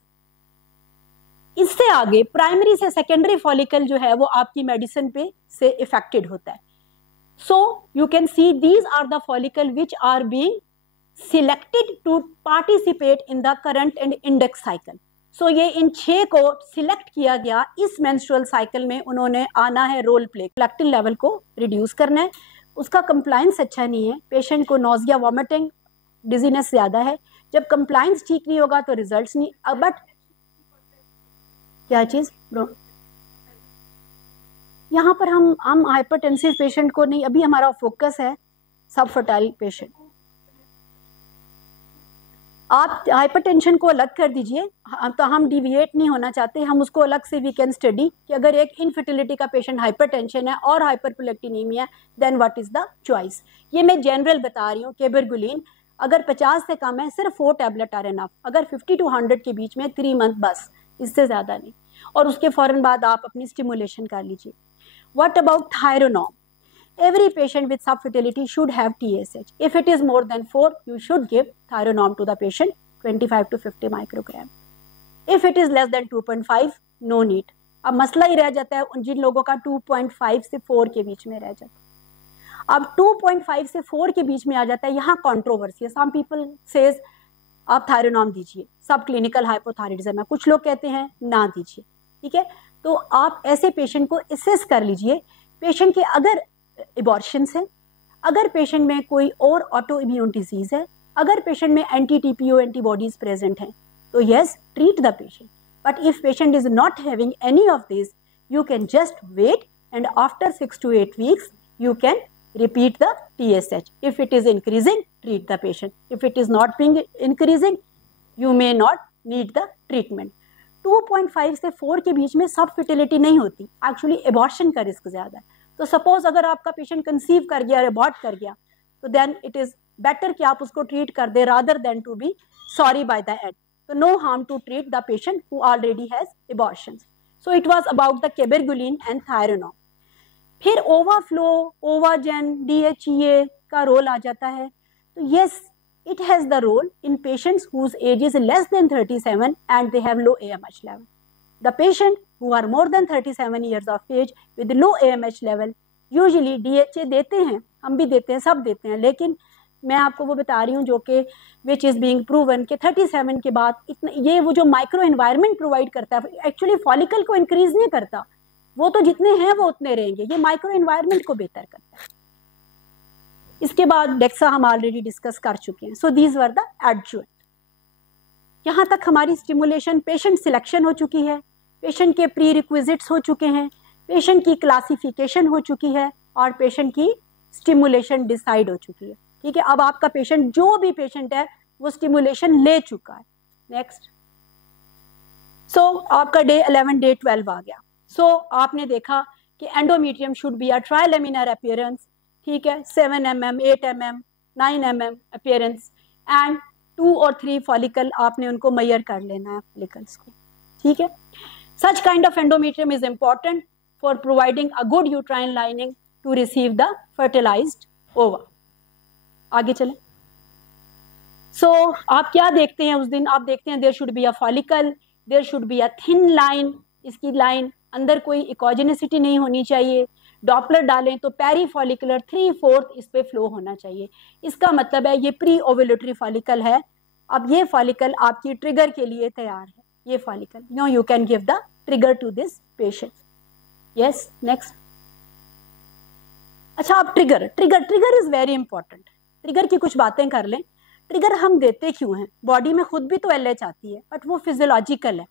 इससे आगे primary से सेकेंडरी फॉलिकल जो है वो आपकी मेडिसिन पे से इफेक्टेड होता है. So you can see these are the follicle which are being selected to participate in the current and index cycle. So ये इन 6 को सिलेक्ट किया गया. इस menstrual cycle में उन्होंने आना है, रोल प्ले, प्रोलैक्टिन लेवल को रिड्यूस करना है. उसका कंप्लायंस अच्छा नहीं है, पेशेंट को नोजिया, वॉमिटिंग, डिजीनेस ज्यादा है. जब कंप्लायंस ठीक नहीं होगा तो रिजल्ट्स नहीं. बट क्या चीज ब्रो, यहाँ पर हम हाइपरटेंसिव पेशेंट को नहीं, अभी हमारा फोकस है सब फर्टाइल पेशेंट. आप हाइपरटेंशन को अलग कर दीजिए, तो हम डिविएट नहीं होना चाहते, हम उसको अलग से वी कैन स्टडी कि अगर एक इनफर्टिलिटी का पेशेंट हाइपरटेंशन है और हाइपरप्रोलेक्टिनीमिया है then what is the choice. ये मैं जनरल बता रही हूँ. केबरगुलिन अगर 50 से कम है सिर्फ 4 टैबलेट आर एनफ. अगर 50 to 100 के बीच में 3 मंथ बस, इससे ज्यादा नहीं. और उसके फौरन बाद आप अपनी स्टिमुलेशन कर लीजिए. What about Thyronorm? Every patient with subfertility should have TSH. If it is more than 4, you should give Thyronorm to the patient, 25 to 50 microgram. If it is less than 2.5, no need. अब मसला ही रह जाता है उन जिन लोगों का 2.5 से 4 के बीच में रह जाता है. अब 2.5 से 4 के बीच में आ जाता है, यहाँ कॉन्ट्रोवर्सी है. सम पीपल सेज आप थायरोनॉर्म दीजिए, सब क्लिनिकल हाइपोथायराइडिज्म है. कुछ लोग कहते हैं ना दीजिए. ठीक है, तो आप ऐसे पेशेंट को असेस कर लीजिए. पेशेंट के अगर एबॉर्शंस है, अगर पेशेंट में कोई और ऑटो इम्यून डिजीज है, अगर पेशेंट में एंटी TPO एंटीबॉडीज प्रेजेंट हैं, तो yes, treat the patient. But if patient is not having any of this, you can just wait and after 6 to 8 weeks you can repeat the TSH. If it is increasing, treat the patient. If it is not being increasing, you may not need the treatment. 2.5 से 4 के बीच में सब fertility नहीं होती, actually abortion का risk ज्यादा है. तो सपोज अगर आपका पेशेंट कंसीव कर गया, एबॉर्ट कर गया, तो देन इट इज बेटर कि आप उसको ट्रीट कर दे rather than to be sorry by the end. तो no harm to treat the patient who already has abortions. So it was about the cabergoline and Thyronorm. फिर Ovaflo, ओवाजेन, DHEA का role आ जाता है. तो yes, it has the role in patients whose age is less than 37 and they have low AMH level. The patient who are more than 37 years of age with low AMH level usually DHA देते हैं, हम भी देते हैं, सब देते हैं. लेकिन मैं आपको वो बता रही हूँ जो कि which is being proven कि 37 के बाद इतना ये वो जो माइक्रो एनवायरनमेंट प्रोवाइड करता है, एक्चुअली फॉलिकल को इंक्रीज नहीं करता, वो तो जितने हैं वो उतने रहेंगे. ये माइक्रो एनवायरनमेंट को बेहतर करता है. इसके बाद डेक्सा हम ऑलरेडी डिस्कस कर चुके हैं. So these were the adjuvant. यहाँ तक हमारी स्टिमुलेशन, पेशेंट सिलेक्शन हो चुकी है, पेशेंट के प्री रिक्विजिट्स हो चुके हैं, पेशेंट की क्लासिफिकेशन हो चुकी है और पेशेंट की स्टिमुलेशन डिसाइड हो चुकी है. ठीक है, अब आपका पेशेंट, जो भी पेशेंट है, वो स्टिमुलेशन ले चुका है. नेक्स्ट. सो आपका डे 11 डे 12 आ गया। सो आपने देखा कि endometrium should be a trilaminar appearance, ठीक है, 7 mm, 8 mm, 9 mm appearance, and 2 और 3 फॉलिकल आपने उनको मेजर कर लेना है फॉलिकल्स को, ठीक है। Such kind of endometrium is important for providing a good uterine lining to receive the fertilized ova. आगे चलें। सो आप क्या देखते हैं उस दिन? आप देखते हैं there should be a follicle, there should be a thin line, इसकी लाइन अंदर कोई इकोजेनिसिटी नहीं होनी चाहिए। डॉपलर डालें तो पेरी फॉलिकुलर 3/4 इस पे फ्लो होना चाहिए। इसका मतलब है ये प्री ओव्यूलेटरी फॉलिकल है। अब ये फॉलिकल आपकी ट्रिगर के लिए तैयार है, ये follicle, no you can give the trigger to this patient. Yes, next. अच्छा, अब trigger is very important. Trigger की कुछ बातें कर लें। ट्रिगर हम देते क्यों हैं? बॉडी में खुद भी तो LH आती है, बट वो फिजियोलॉजिकल है,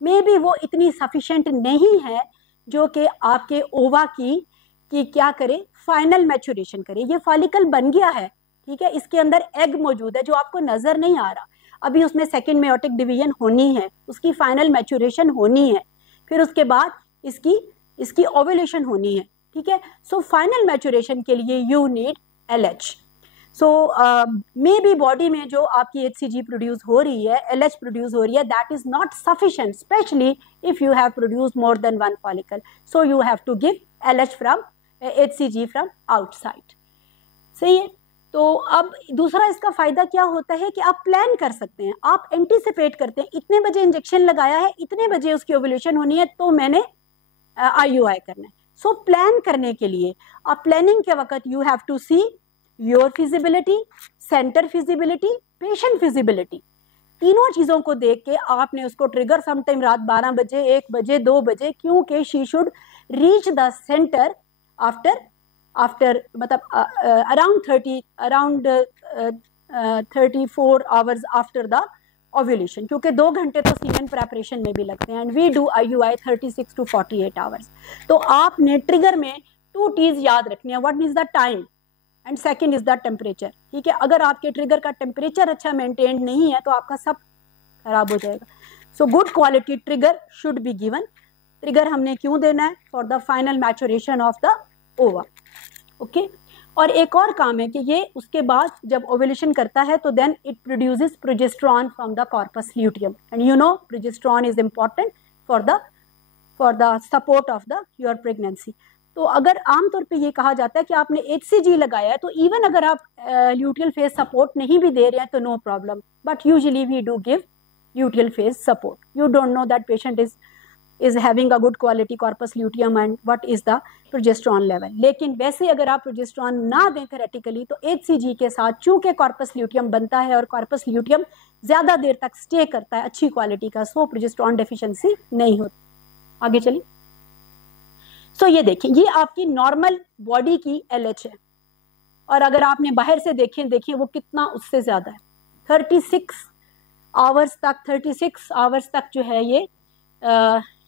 मे बी वो इतनी सफिशिएंट नहीं है जो कि आपके ओवा की क्या करे, फाइनल मैचुरेशन करे। ये फॉलिकल बन गया है, ठीक है, इसके अंदर एग मौजूद है जो आपको नजर नहीं आ रहा, अभी उसमें सेकेंड मेयोटिक डिवीजन होनी है, उसकी फाइनल मैचुरेशन होनी है, फिर उसके बाद इसकी ओव्यूलेशन होनी है, ठीक है। सो फाइनल मैचुरेशन के लिए you need LH। So may be body में जो आपकी HCG प्रोड्यूस हो रही है, LH प्रोड्यूस हो रही है, that is not sufficient, specially if you have produce more than 1 follicle, so you have to give LH from HCG from outside. सही है। तो अब दूसरा इसका फायदा क्या होता है कि आप प्लान कर सकते हैं, आप एंटीसिपेट करते हैं, इतने बजे इंजेक्शन लगाया है, इतने बजे उसकी ओव्यूलेशन होनी है, तो मैंने IUI करना है। सो प्लान करने के लिए आप प्लानिंग के वक्त you have to see your feasibility, centre feasibility, patient feasibility, तीनों चीजों को देख के आपने उसको ट्रिगर समटाइम रात 12 बजे, 1 बजे, 2 बजे, क्योंकि she should reach the centre after मतलब around 34 hours after the ovulation, क्योंकि 2 घंटे तो सीमेन प्रेपरेशन में भी लगते हैं, and we do IUI 36 to 48 hours. तो आपने ट्रिगर में 2 चीज याद रखनी है, what is the time and second is the temperature, ठीक है। अगर आपके ट्रिगर का टेम्परेचर अच्छा मेंटेन नहीं है तो आपका सब खराब हो जाएगा। So good quality trigger should be given. Trigger हमने क्यों देना है? For the final maturation of the ओवा, ओके। और एक और काम है कि ये उसके बाद जब ओव्यूलेशन करता है तो then it produces progesterone from the corpus luteum, and you know progesterone is important for the support of the your pregnancy. तो अगर आमतौर पे ये कहा जाता है कि आपने HCG लगाया है, तो इवन अगर आप ल्यूटियल फेज सपोर्ट नहीं भी दे रहे हैं तो no problem, but usually we do give luteal phase support. You don't know that patient is having a good quality corpus luteum and what is the progesterone level। लेकिन वैसे अगर आप progesterone ना दें थेरेटिकली तो HCG के साथ, चूंकि कॉर्पस ल्यूटियम बनता है और कॉर्पस ल्यूटियम ज्यादा देर तक स्टे करता है अच्छी क्वालिटी का, सो प्रोजेस्टेरॉन डेफिशिएंसी नहीं होती। आगे चलिए। सो ये देखिए, ये आपकी नॉर्मल बॉडी की LH है, और अगर आपने बाहर से देखिए वो कितना उससे ज्यादा है। 36 आवर्स तक जो है ये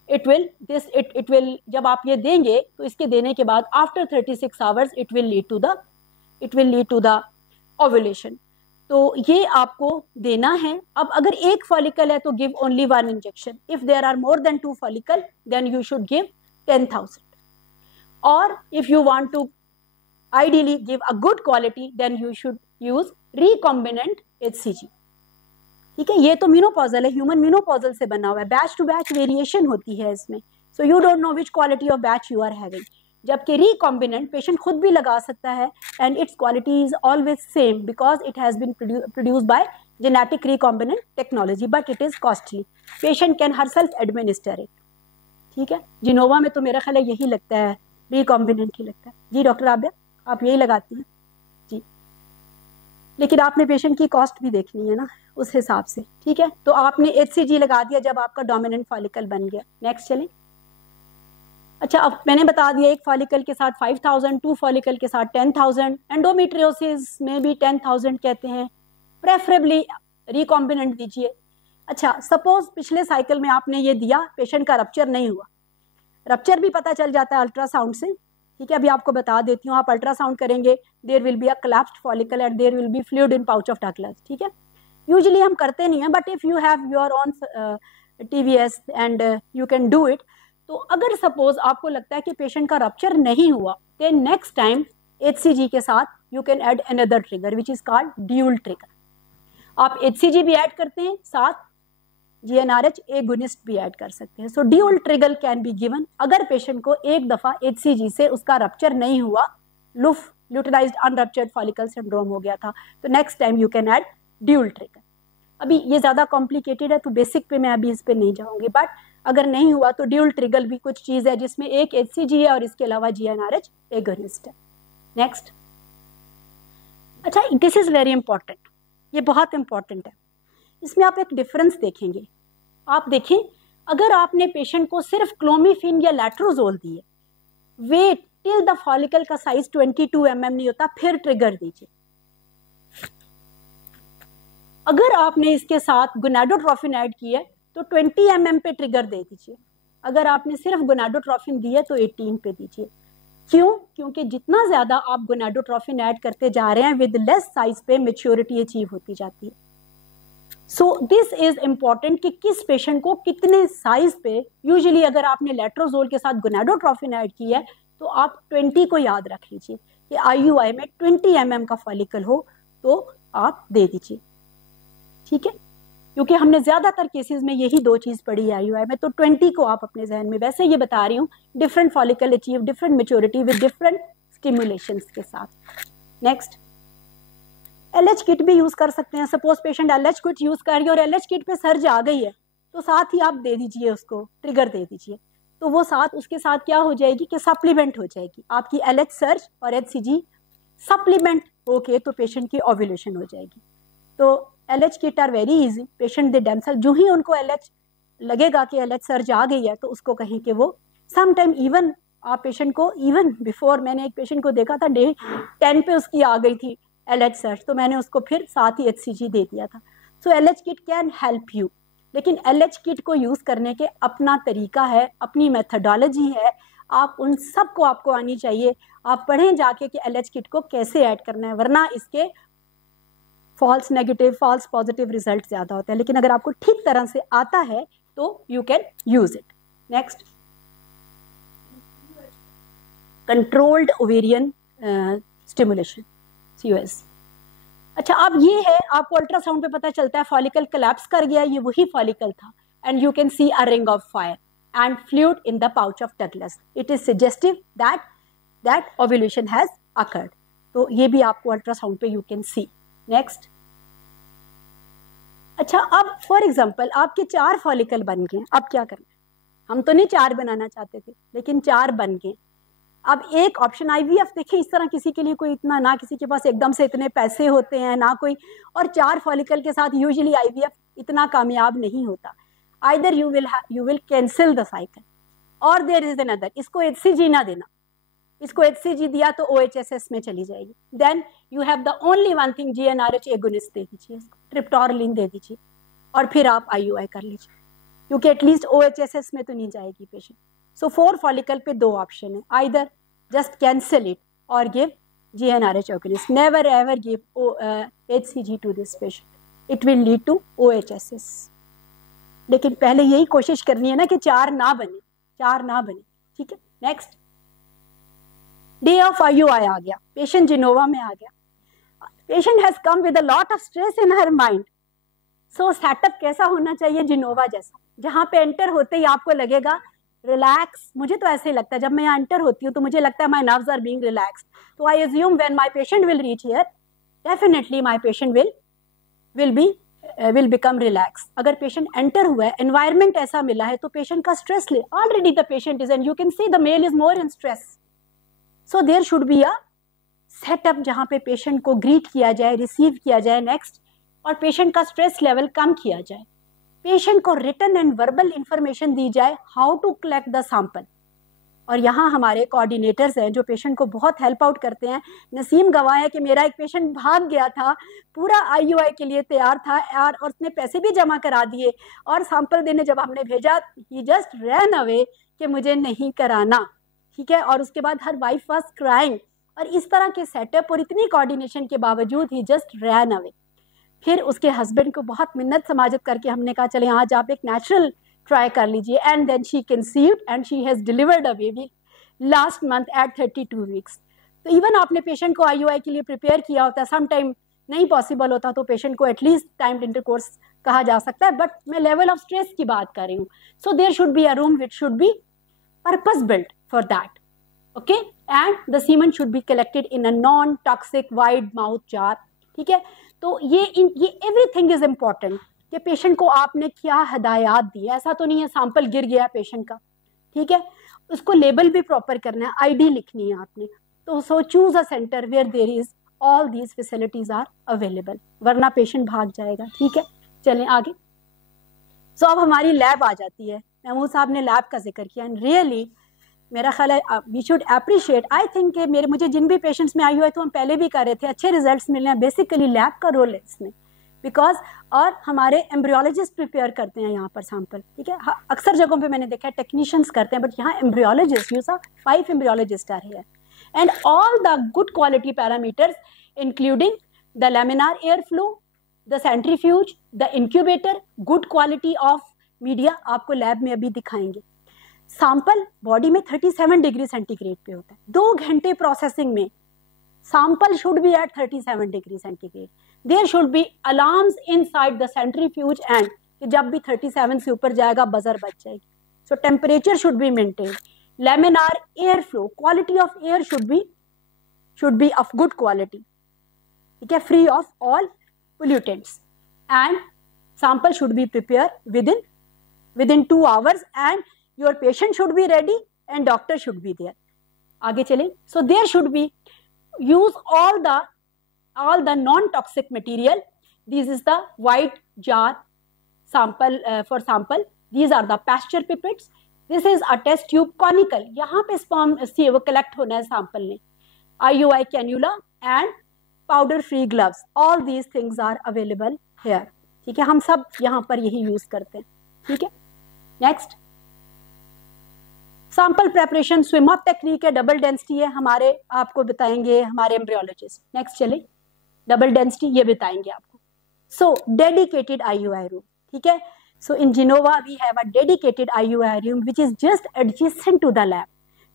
इट विल जब आप ये देंगे तो इसके देने के बाद after 36 hours it will lead to the ovulation. तो ये आपको देना है। अब अगर एक फॉलिकल है तो give only 1 injection. If there are more than 2 follicle then you should give 10,000, और if you want to ideally give a good quality then you should use recombinant HCG, ठीक है। ये तो मेनोपॉजल है, ह्यूमन मेनोपॉजल से बना हुआ है, बैच टू बैच वेरिएशन होती है इसमें, so you don't know which quality of batch you are having. जबकि रिकॉम्बिनेंट पेशेंट खुद भी लगा सकता है, and its quality is always same because it has been produced by genetic recombinant technology, but it is costly. Patient can herself administer it, ठीक है। जिनोवा में तो मेरा ख्याल है यही लगता है, रिकॉम्बिनेंट ही लगता है। जी डॉक्टर आबिया, आप यही लगाती हैं जी, लेकिन आपने पेशेंट की कॉस्ट भी देखनी है ना उस हिसाब से, ठीक है। तो आपने HCG लगा दिया जब आपका डोमिनेंट फॉलिकल बन गया। नेक्स्ट चलें। अच्छा, अब मैंने बता दिया एक फॉलिकल के साथ 5,000, 2 फॉलिकल के साथ 10,000। एंडोमेट्रियोसिस में भी 10,000 कहते हैं, प्रेफरेबली रिकॉम्बिनेंट दीजिए। अच्छा, सपोज पिछले साइकिल में आपने ये दिया, पेशेंट का रप्चर नहीं हुआ। रप्चर भी पता चल जाता है अल्ट्रासाउंड से, ठीक है। अभी आपको बता देती हूँ, आप अल्ट्रासाउंड करेंगे, there will be a collapsed follicle and there will be fluid in pouch of Douglas, ठीक है। यूजुअली हम करते नहीं है, but if you have your own TVS and you can do it. तो अगर सपोज आपको लगता है कि पेशेंट का रप्चर नहीं हुआ, then next time HCG के साथ you can add another trigger which is called dual trigger. आप HCG भी ऐड करते हैं, साथ GnRH agonist भी ऐड कर सकते हैं. So dual trigger can be given अगर पेशेंट को एक दफा HCG से उसका रप्चर नहीं हुआ, LUF luteinised unruptured follicle syndrome हो गया था, तो next time you can add dual trigger. अभी ये ज़्यादा कॉम्प्लिकेटेड है तो बेसिक पे मैं अभी इस पे नहीं जाऊंगी, बट अगर नहीं हुआ तो ड्यूल ट्रिगर भी कुछ चीज़ है जिसमें एक HCG है और इसके अलावा GnRH एगोनिस्ट है. नेक्स्ट, अच्छा दिस इज़ वेरी इंपॉर्टेंट, ये बहुत इंपॉर्टेंट है. इसमें आप एक डिफरेंस देखेंगे. आप देखें, अगर आपने पेशेंट को सिर्फ क्लोमिफिन या लैट्रोजोल दिए, वेट टिल द फॉलिकल का साइज 22 mm नहीं होता, फिर ट्रिगर दीजिए. अगर आपने इसके साथ गोनाडोट्रोफिन ऐड किया तो 20 mm पे ट्रिगर दे दीजिए. अगर आपने सिर्फ गोनाडोट्रोफिन दिया तो 18 पे दीजिए. क्यों? क्योंकि जितना ज्यादा आप गोनाडोट्रोफिन ऐड करते जा रहे हैं, विद लेस साइज पे मेच्योरिटी अचीव होती जाती है. सो दिस इज इम्पॉर्टेंट कि किस पेशेंट को कितने साइज पे. यूजुअली अगर आपने लेट्रोजोल के साथ गोनाडोट्रोफिन ऐड किया है तो आप 20 को याद रख लीजिए कि IUI में 20 mm का फॉलिकल हो तो आप दे दीजिए. ठीक है, क्योंकि हमने ज्यादातर केसेस में यही दो चीज पढ़ी है IUI में, तो 20 को आप अपने जहन में, वैसे ये बता रही हूँ, different follicle achieve different maturity with different stimulations के साथ. नेक्स्ट, LH किट भी यूज कर सकते हैं. Suppose patient LH kit use कर रही है और LH किट पे सर्ज आ गई है तो साथ ही आप दे दीजिए, उसको ट्रिगर दे दीजिए. तो वो साथ उसके साथ क्या हो जाएगी कि सप्लीमेंट हो जाएगी आपकी LH सर्ज और HCG सप्लीमेंट होके, तो पेशेंट की ओव्यूलेशन हो जाएगी. तो LH kit are very easy. Patient they themselves जो ही उनको LH लगेगा कि LH सर्ज आ गई है तो उसको कहें कि वो समटाइम इवन आप पेशेंट को, इवन बिफोर, मैंने एक पेशेंट को देखा था डे 10 पे उसकी आ गई थी LH सर्च, तो मैंने उसको फिर साथ ही HCG दे दिया था. सो LH kit can help you, लेकिन LH किट को यूज करने के अपना तरीका है, अपनी मेथडोलॉजी है. आप उन सब को आपको आनी चाहिए. आप पढ़ें जाके कि LH किट को कैसे ऐड करना है, वरना इसके false negative false positive result ज्यादा होते हैं. लेकिन अगर आपको ठीक तरह से आता है तो you can use it. Next, controlled ovarian stimulation, COS. अच्छा, अब ये है, आपको अल्ट्रासाउंड पे पता चलता है फॉलिकल कोलैप्स कर गया, ये वही फॉलिकल था, and you can C a ring of fire and fluid in the pouch of Douglas. It is suggestive that ovulation has occurred. तो ये भी आपको अल्ट्रासाउंड पे यू कैन सी. नेक्स्ट, अच्छा, अब फॉर एग्जांपल आपके 4 फॉलिकल बन गए, अब क्या करना है? हम तो नहीं 4 बनाना चाहते थे, लेकिन 4 बन गए. अब एक ऑप्शन IVF, देखिए इस तरह किसी के लिए कोई इतना, ना किसी के पास एकदम से इतने पैसे होते हैं ना कोई, और 4 फॉलिकल के साथ यूजुअली IVF इतना कामयाब नहीं होता. Either you will cancel the cycle और देयर इज अनदर, इसको HCG ना देना. इसको HCG दिया तो OHSS में चली जाएगी. Then you have the only one thing, GnRH agonist दे दीजिए, इसको ट्रिप्टोरलिन दे दीजिए और फिर आप IUI कर लीजिए, क्योंकि एटलीस्ट OHSS में तो नहीं जाएगी पेशेंट. सो 4 फॉलिकल पे 2 ऑप्शन है, आइदर जस्ट कैंसिल इट और give GnRH agonist. Never ever give HCG to this patient, it will lead to OHSS. लेकिन पहले यही कोशिश करनी है ना कि 4 ना बने. ठीक है. नेक्स्ट, डे ऑफ IUI आ गया, पेशेंट जिनोवा में आ गया. Patient has come with a lot of stress in her mind. So setup कैसा होना चाहिए? जिनोवा जैसा, जहां पे एंटर होते ही आपको लगेगा रिलैक्स. मुझे तो ऐसे ही लगता है, जब मैं यहाँ एंटर होती हूँ तो मुझे लगता है my nerves are being relaxed. तो I assume when my patient will reach here, definitely my patient will become relax. अगर पेशेंट एंटर हुआ है, एनवायरमेंट ऐसा मिला है, तो पेशेंट का स्ट्रेस ले, already the patient is, and you can see the male is more in stress. So there should be a setup जहाँ पे पेशेंट को ग्रीट किया जाए, रिसीव किया जाए नेक्स्ट, और पेशेंट का स्ट्रेस लेवल कम किया जाए. पेशेंट को रिटन एंड वर्बल इंफॉर्मेशन दी जाए how to collect the sample. और यहाँ हमारे कोऑर्डिनेटर्स हैं जो पेशेंट को बहुत हेल्प आउट करते हैं. नसीम गवाह है कि मेरा एक पेशेंट भाग गया था, पूरा IUI के लिए तैयार था और उसने पैसे भी जमा करा दिए, और सैंपल देने जब हमने भेजा, ही जस्ट रैन अवे कि मुझे नहीं कराना. ठीक है. और उसके बाद हर वाइफ वाज क्राइंग, और इस तरह के सेटअप और इतनी कोऑर्डिनेशन के बावजूद ही जस्ट रैन अवे. फिर उसके हस्बैंड को बहुत मिन्नत समाजत करके हमने कहा चले आज आप एक नेचुरल ट्राई कर लीजिए. And then she conceived and she has delivered a baby last month at 32 weeks. तो इवन आपने पेशेंट को IUI के लिए प्रिपेयर किया होता है, सम टाइम नहीं पॉसिबल होता तो पेशेंट को एटलीस्ट टाइम्ड इंटरकोर्स कहा जा सकता है, बट मैं लेवल ऑफ स्ट्रेस की बात कर रही हूँ. So there should be a room which should be purpose built for that. Okay, and the semen should be collected in a non toxic wide mouth jar. ठीक है, तो ये एवरीथिंग इज इम्पॉर्टेंट कि पेशेंट को आपने क्या हदायत दी. ऐसा तो नहीं है सैंपल गिर गया पेशेंट का, ठीक है, उसको लेबल भी प्रॉपर करना है, ID लिखनी है आपने. तो so choose a centre where there is all these facilities are available, वरना पेशेंट भाग जाएगा. ठीक है, चलें आगे. सो अब हमारी लैब आ जाती है. महमूद साहब ने लैब का जिक्र किया एंड रियली मेरा ख्याल है we should appreciate. I think कि मुझे जिन भी पेशेंट्स में आई हुए तो हम पहले भी कर रहे थे, अच्छे रिजल्ट्स मिले हैं. बेसिकली लैब का रोल है इसमें, बिकॉज और हमारे एम्ब्रियोलॉजिस्ट प्रिपेयर करते हैं यहाँ पर सैंपल. ठीक है, अक्सर जगहों पे मैंने देखा है टेक्नीशियंस करते हैं, बट यहाँ embryologist, you saw 5 embryologists are here and all the good quality parameters including the laminar air flow, the centrifuge, the incubator, good quality of media आपको लैब में अभी दिखाएंगे. सैंपल बॉडी में 37 डिग्री सेंटीग्रेड पे होता है. 2 घंटे प्रोसेसिंग में sample should be at 37 degree centigrade. There should be alarms inside the centrifuge and जब भी 37 से ऊपर जाएगा बजर बच जाएगी. So temperature should be maintained. Laminar air flow, quality of air should be of good quality. ठीक है, free of all pollutants. And sample should be prepared within 2 hours and your patient should be ready and doctor should be there. आगे चलें. So there should be use all the non-toxic material. This is the white jar sample for sample. These are the pasture pipettes. This is a test tube conical. यहाँ पे sperm से वो collect होना है sample ने. IUI cannula and powder free gloves. All these things are available here. ठीक है, हम सब यहाँ पर यही यूज करते हैं. ठीक है, next sample preparation swim up technique है, डबल डेंसिटी है, हमारे आपको बताएंगे हमारे एम्ब्रियोलॉजिस्ट. नेक्स्ट चले, डबल डेंसिटी ये बताएंगे आपको. So dedicated IUI room. ठीक है, so in Genova we have a dedicated IUI room which is just adjacent to the lab.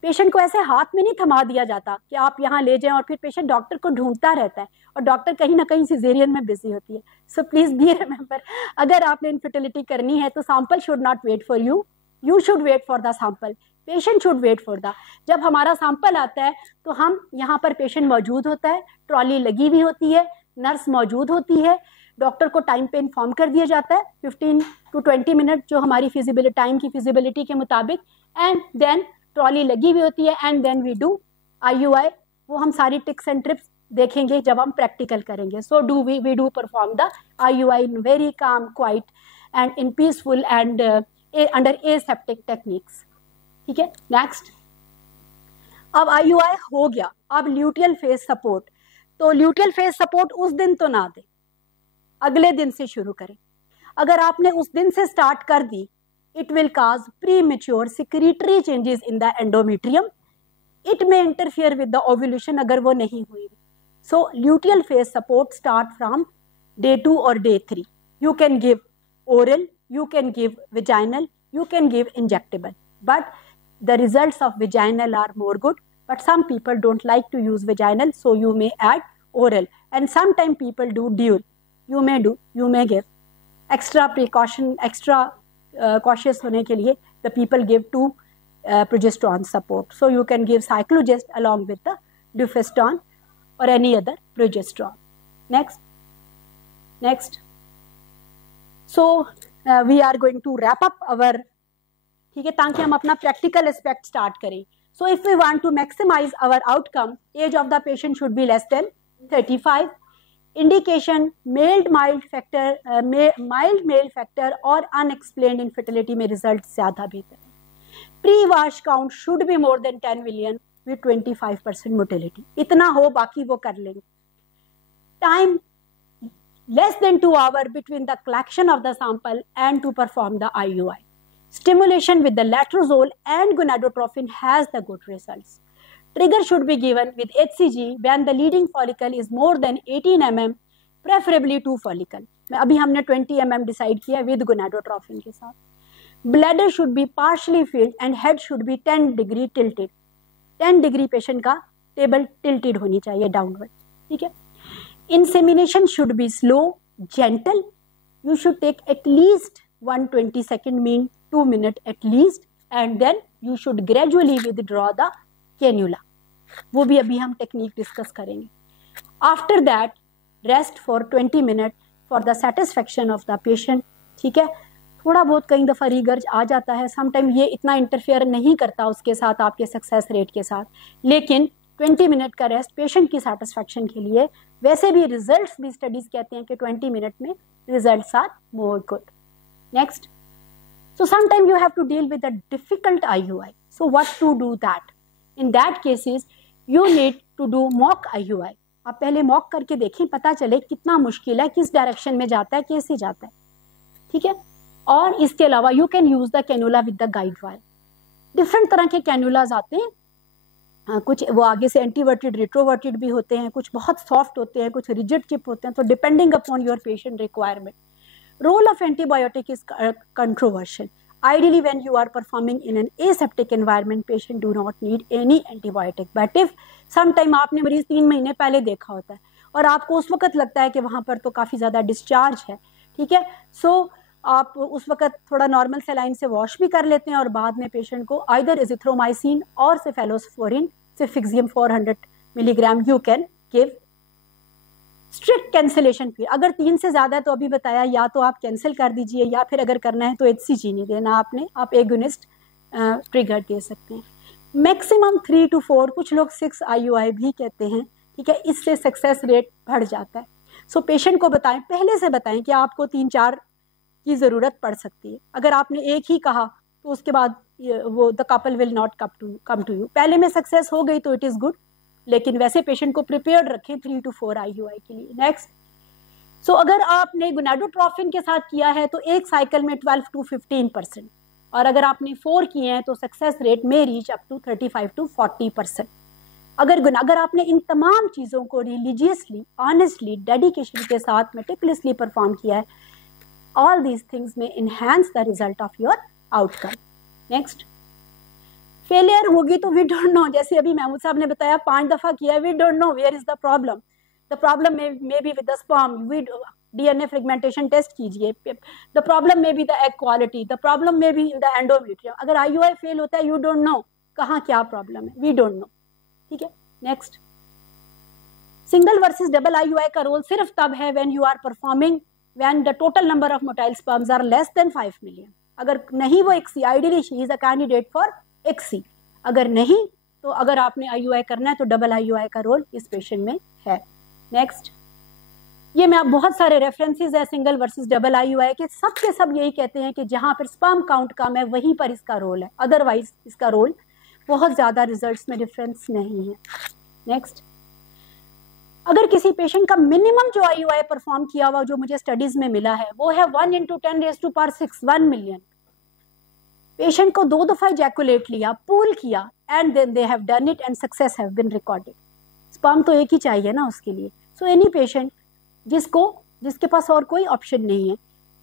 Patient को ऐसे हाथ में नहीं थमा दिया जाता कि आप यहाँ ले जाएं और फिर पेशेंट डॉक्टर को ढूंढता रहता है और डॉक्टर कहीं ना कहीं सिजेरियन में बिजी होती है. सो प्लीज बी रिमेंबर, अगर आपने इनफर्टिलिटी करनी है तो sample should not wait for you, you should wait for the sample. Patient should wait for the. जब हमारा सैंपल आता है तो हम यहाँ पर पेशेंट मौजूद होता है, ट्रॉली लगी हुई होती है, नर्स मौजूद होती है, डॉक्टर को टाइम पे इन्फॉर्म कर दिया जाता है 15 to 20 मिनट जो हमारी फिजिबिलिटी टाइम की फिजिबिलिटी के मुताबिक, एंड देन ट्रॉली लगी हुई होती है and then we do IUI. वो हम सारी टिक्स एंड ट्रिप्स देखेंगे जब हम प्रैक्टिकल करेंगे. So we do perform the IUI in very calm, quiet and in peaceful and under aseptic techniques. ठीक है, नेक्स्ट. अब IUI हो गया, अब ल्यूटियल फेज सपोर्ट. तो ल्यूटियल फेज सपोर्ट उस दिन तो ना दे, अगले दिन से शुरू करें. अगर आपने उस दिन से स्टार्ट कर दी, it will cause premature secretory changes in the endometrium. It may interfere with the ovulation अगर वो नहीं हुई. So luteal phase support start from day 2 or day 3. You can give oral, you can give vaginal, you can give injectable. But the results of vaginal are more good. But some people don't like to use vaginal, so you may add oral. And sometimes people do dual. You may give extra precaution, extra cautious होने के लिए the people give 2 progesterone support. So you can give cyclogest along with the dufeston or any other progesterone. Next. So we are going to wrap up our, ठीक है, ताकि हम अपना practical aspect start करें. So if we want to maximize our outcome, age of the patient should be less than 35. Indication mild male factor और unexplained infertility में result ज़्यादा बेहतर है. Pre-wash count should be more than 10 million with 25% mortality. इतना हो, बाकी वो कर लेंगे. Time less than 2 hours between the collection of the sample and to perform the IUI. Stimulation with the letrozole and gonadotropin has the good results. Trigger should be given with HCG when the leading follicle is more than 18 mm, preferably 2 follicle. अभी हमने 20 mm decide किया with gonadotrophin के साथ. Bladder should be partially filled and head should be 10 degree tilted. 10 degree patient का table tilted होनी चाहिए downward, ठीक है। Insemination should be slow gentle, you should take at least 120 second mean 2 minute at least, and then you should gradually withdraw the cannula, वो भी अभी हम technique discuss करेंगे। After that rest for 20 minute for the satisfaction of the patient, ठीक है। थोड़ा बहुत कई दफ़ा रीगर्ज आ जाता है, समटाइम ये इतना इंटरफेयर नहीं करता उसके साथ, आपके सक्सेस रेट के साथ, लेकिन 20 मिनट का रेस्ट पेशेंट की सेटिस्फेक्शन के लिए। वैसे भी रिजल्ट्स भी स्टडीज कहते हैं कि 20 मिनट में results are more good. Next, so sometime you have to deal with a difficult IUI, so what to do that? In that cases you need to do mock IUI। आप पहले mock करके देखें, पता चले कितना मुश्किल है, किस डायरेक्शन में जाता है, कैसे जाता है, ठीक है। और इसके अलावा you can use the cannula with the guide wire. Different तरह के कैनुलाज आते हैं, कुछ वो आगे से एंटीवर्टेड रेट्रोवर्टेड भी होते हैं, कुछ बहुत सॉफ्ट होते हैं, कुछ रिजिड चिप होते हैं, तो depending upon your patient requirement. Role of antibiotic is controversial. Ideally, when you are performing in an aseptic environment, patient do not need any antibiotic. But if sometime आपने मरीज 3 महीने पहले देखा होता है और आपको उस वक्त लगता है कि वहाँ पर तो काफ़ी ज़्यादा डिस्चार्ज है, ठीक है, सो आप उस वक्त थोड़ा नॉर्मल सेलाइन से वॉश भी कर लेते हैं और बाद में पेशेंट को आइदर एजिथ्रोमाइसिन और cephalosporin, cefixime 400 milligram you can give. Strict cancellation period, अगर 3 से ज़्यादा है तो अभी बताया, या तो आप कैंसिल कर दीजिए या फिर अगर करना है तो HCG नहीं देना आपने, आप एगोनिस्ट ट्रिगर दे सकते हैं। मैक्सिमम 3 to 4, कुछ लोग 6 IUI भी कहते हैं, ठीक है, इससे सक्सेस रेट बढ़ जाता है। सो पेशेंट को बताएं, पहले से बताएं कि आपको 3-4 की ज़रूरत पड़ सकती है। अगर आपने एक ही कहा तो उसके बाद वो the couple will not come to you. पहले में सक्सेस हो गई तो इट इज़ गुड, लेकिन वैसे पेशेंट को प्रिपेयर्ड रखें 3 to 4 IUI के लिए। नेक्स्ट, सो अगर आपने गोनाडोट्रोपिन के साथ किया है तो एक साइकिल में 12 to 15%, और अगर आपने 4 किए हैं तो सक्सेस रेट में रीच अप टू 35 to 40%। अगर आपने इन तमाम चीज़ों को रिलीजियसली, ऑनेस्टली, डेडिकेशन के साथ मेटिकुलसली परफॉर्म किया है, ऑल दीज थिंग्स में enhance the result of your outcome. Next, failure होगी तो वी डोंट नो, जैसे अभी महमूद साहब ने बताया 5 दफ़ा किया, we don't know where is the problem. The problem may be with the sperm, we DNA fragmentation test कीजिए, the problem may be the egg quality, the problem may be in the endometrium. अगर IUI fail होता है, you don't no कहाँ क्या problem है, we don't know, ठीक है। Next, single versus double IUI का रोल सिर्फ तब है when you are performing when the total number of motile sperms are less than 5 million. अगर नहीं वो ICSI, ideally she is a candidate for ICSI. अगर नहीं तो अगर आपने IUI करना है तो डबल IUI का रोल इस पेशेंट में है। नेक्स्ट, ये मैं आप बहुत सारे रेफरेंसेस है सिंगल वर्सेस डबल IUI के, सब यही कहते हैं कि जहाँ पर स्पर्म काउंट कम है वहीं पर इसका रोल है, अदरवाइज इसका रोल बहुत ज़्यादा रिजल्ट्स में डिफरेंस नहीं है। नेक्स्ट, अगर किसी पेशेंट का मिनिमम जो IUI परफॉर्म किया हुआ जो मुझे स्टडीज में मिला है वो है 1 × 10⁻⁶, 1 मिलियन। पेशेंट को 2 दफ़ा इजैकुलेट लिया, पूल किया, and then they have done it and success have been recorded. Sperm तो एक ही चाहिए ना उसके लिए। सो एनी पेशेंट जिसके पास और कोई ऑप्शन नहीं है,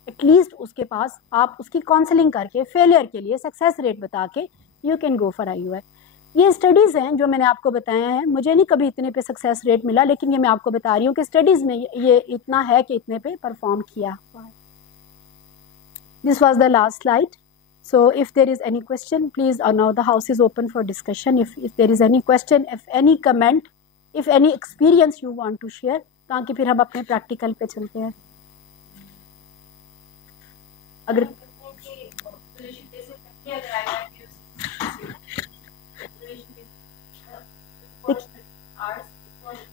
एटलीस्ट उसके पास आप उसकी काउंसलिंग करके फेलियर के लिए सक्सेस रेट बता के you can go for IUI। ये स्टडीज़ हैं जो मैंने आपको बताया है, मुझे नहीं कभी इतने पे सक्सेस रेट मिला, लेकिन ये मैं आपको बता रही हूँ कि स्टडीज़ में ये इतना है कि इतने पे परफॉर्म किया हुआ है। This was the last slide. So if there is any question, please, now the house is open for discussion. If there is any question, if any comment, if any experience you want to share, ताकि फिर हम अपने practical पे चलते हैं। अगर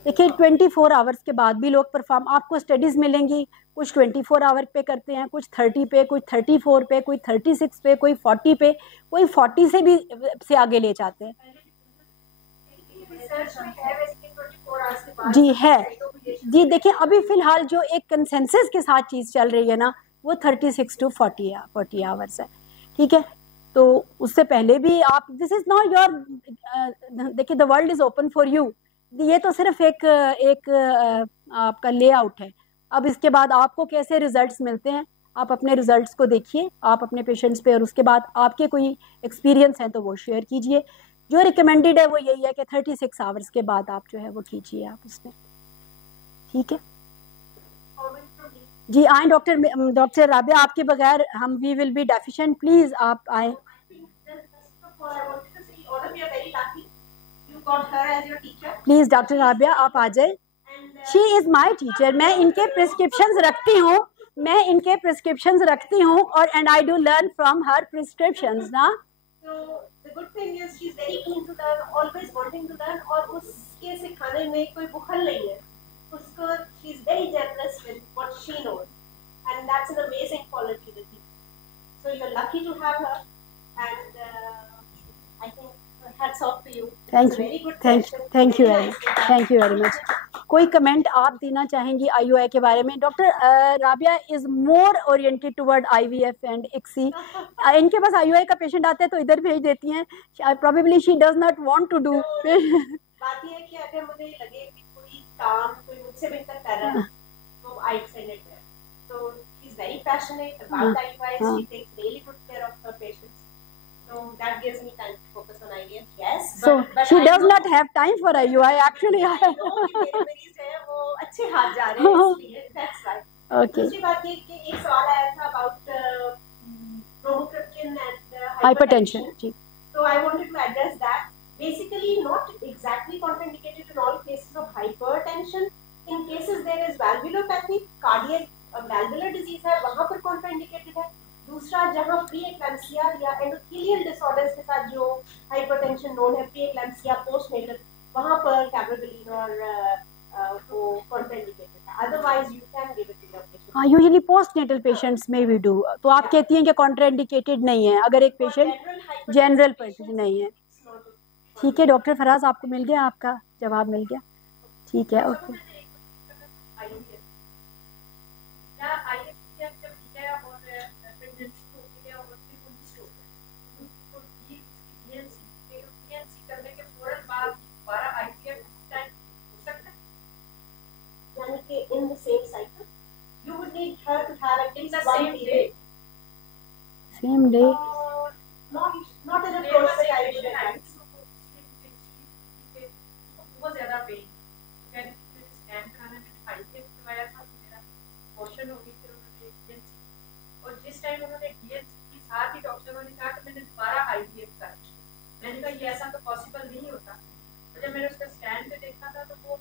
देखिए 24 hours के बाद भी लोग परफॉर्म, आपको स्टडीज मिलेंगी, कुछ 24 आवर पे करते हैं, कुछ 30 पे, कुछ 34 पे, कोई 36 पे, कोई 40 पे, कोई 40 से भी से आगे ले जाते हैं। जी है जी, देखिए अभी फिलहाल जो एक कंसेंसस के साथ चीज़ चल रही है ना वो 36 to 40 आवर्स है, ठीक है। तो उससे पहले भी आप, दिस इज नॉट योर, देखिए the world is open for you, ये तो सिर्फ एक आपका लेआउट है। अब इसके बाद आपको कैसे रिजल्ट्स मिलते हैं आप अपने रिजल्ट्स को देखिए, आप अपने पेशेंट्स पे, और उसके बाद आपके कोई एक्सपीरियंस हैं तो वो शेयर कीजिए। जो रिकमेंडेड है वो यही है कि 36 आवर्स के बाद आप जो है वो कीजिए आप उसमें, ठीक है जी। आए डॉक्टर राबिया, आपके बगैर हम we will be deficient, please आप आए। प्लीज डॉक्टर राबिया आप आ जाए। शी इज माई टीचर, मैं इनके प्रिस्क्रिप्शंस रखती हूँ और and I do learn from her prescriptions ना। So the good thing is she's very keen to learn, always wanting to learn, और उसके सिखाने में कोई बुखल नहीं है उसको। She's very generous with what she knows, and that's an amazing quality with you. So you're lucky to have her, and I think hats off to you. Thank you very much. कोई comment आप देना चाहेंगी IUI के बारे में? Doctor Rabia is more oriented toward IVF and ICSI। इनके पास IUI का patient आता है तो इधर भेज देती हैं, probably she does not want to do. बात ये है कि अगर मुझे लगे कि कोई काम कोई मुझसे बेहतर कर रहा है तो I send it there. So she's very passionate about IUI. She takes really good care of her patients. So that gives me time to focus on IVF. Yes. So she does not have time for IUI actually. I know कि मेरे मरीज हैं वो अच्छे हाथ जा रहे हैं इसलिए। That's right. Okay. दूसरी बात ये कि एक सवाल आया था about bromocriptine and hypertension. So I wanted to address that. Basically, not exactly contraindicated in all cases of hypertension. In cases there is valvulopathy, cardiac valvular disease है, वहाँ पर contraindicated है। दूसरा जहाँ प्री एक्लैम्सिया या एंडोथेलियल डिसऑर्डर्स के साथ जो हाइपरटेंशन नोन है, प्री एक्लैम्सिया पोस्टनेटल, वहाँ पर कैब्रेबिलिन और वो कॉन्ट्राइंडिकेटेड है। Otherwise you can give it to your patient. हाँ, यूजुअली पोस्टनेटल पेशेंट्स में वी डू। तो आप कहती हैं कि कॉन्ट्राइंडिकेटेड नहीं है अगर एक पेशेंट जनरल पेशेंट नहीं है। ठीक है डॉक्टर फराज, आपको मिल गया, आपका जवाब मिल गया, ठीक है okay. In the same cycle, you would need her to have at least one period. Same day. Not in a process I would advise. बहुत ज़्यादा पेन, मैंने स्कैन कराने में IVF करवाया था, मेरा पोर्शन हो गई, फिर उन्होंने DNC, और जिस टाइम उन्होंने DNC के साथ ही डॉक्टरों ने कहा कि मैंने दोबारा IVF कर, मैंने कहा ये ऐसा तो पॉसिबल नहीं होता। तो जब मैंने उसका स्कैन पे देखा था तो वो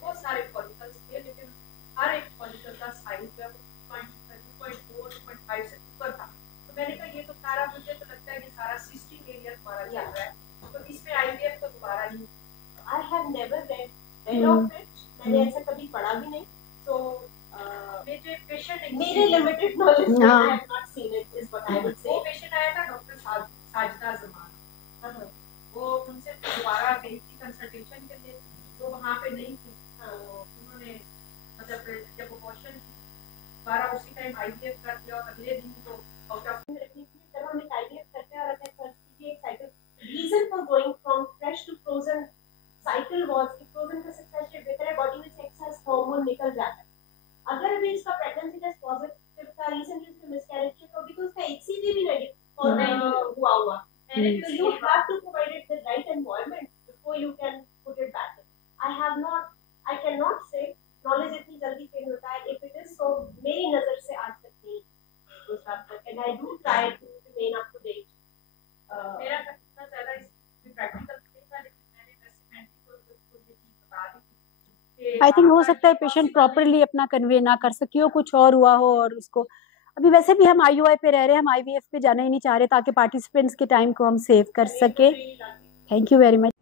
बहुत सारे फॉलिकल्स थे, लेकिन हर एक फॉलिकल का साइज जो है 2.4, 2.5 से ऊपर था। तो मैंने कहा ये तो सारा, मुझे तो लगता है कि सारा सिस्टिक एरिया हमारा चल रहा है, तो इसमें IVF तो दोबारा नहीं। I have never read of it, मैंने ऐसा कभी पढ़ा भी नहीं। So मेरे पेशेंट मेरे लिमिटेड नॉलेज में I have not seen it is what I would say। वो पेशेंट आया था डॉक्टर साजिदा जमान, वो उनसे दोबारा गई थी कंसल्टेशन के लिए, वो वहाँ पे नहीं थी। उन्होंने मतलब जब अबॉर्शन दोबारा उसी टाइम IVF कर दिया और अगले दिन तो आउट ऑफ रखने की तरह हम IVF करते हैं और अपने फर्स्ट की एक cycle. Reason for going from fresh to frozen cycle was कि फ्रोजन का सक्सेस रेट बेहतर है, बॉडी में से एक्सेस हार्मोन निकल जाता है। अगर अभी इसका प्रेगनेंसी टेस्ट पॉजिटिव था, रिसेंटली उसमें मिसकैरेज तो अभी तो उसका HCG भी नेगेटिव हुआ so you have to provide it the right environment before you can put it back in. I cannot say knowledge इतनी जल्दी चेंज होता है। If it is so, मेरी नजर से आज तक नहीं दूसरा तक, and I do try to remain up to date. मेरा इतना ज़्यादा इसमें प्रैक्टिकल नहीं था, लेकिन मैंने वैसे मेंटी को ये चीज़ बता दी। आई थिंक हो सकता है पेशेंट प्रॉपरली अपना कन्वे ना कर सकी हो, कुछ और हुआ हो, और उसको अभी वैसे भी हम IUI पे रह रहे हैं, हम IVF पे जाना ही नहीं चाह रहे ताकि पार्टिसिपेंट्स के टाइम को हम सेव कर सके। Thank you very much.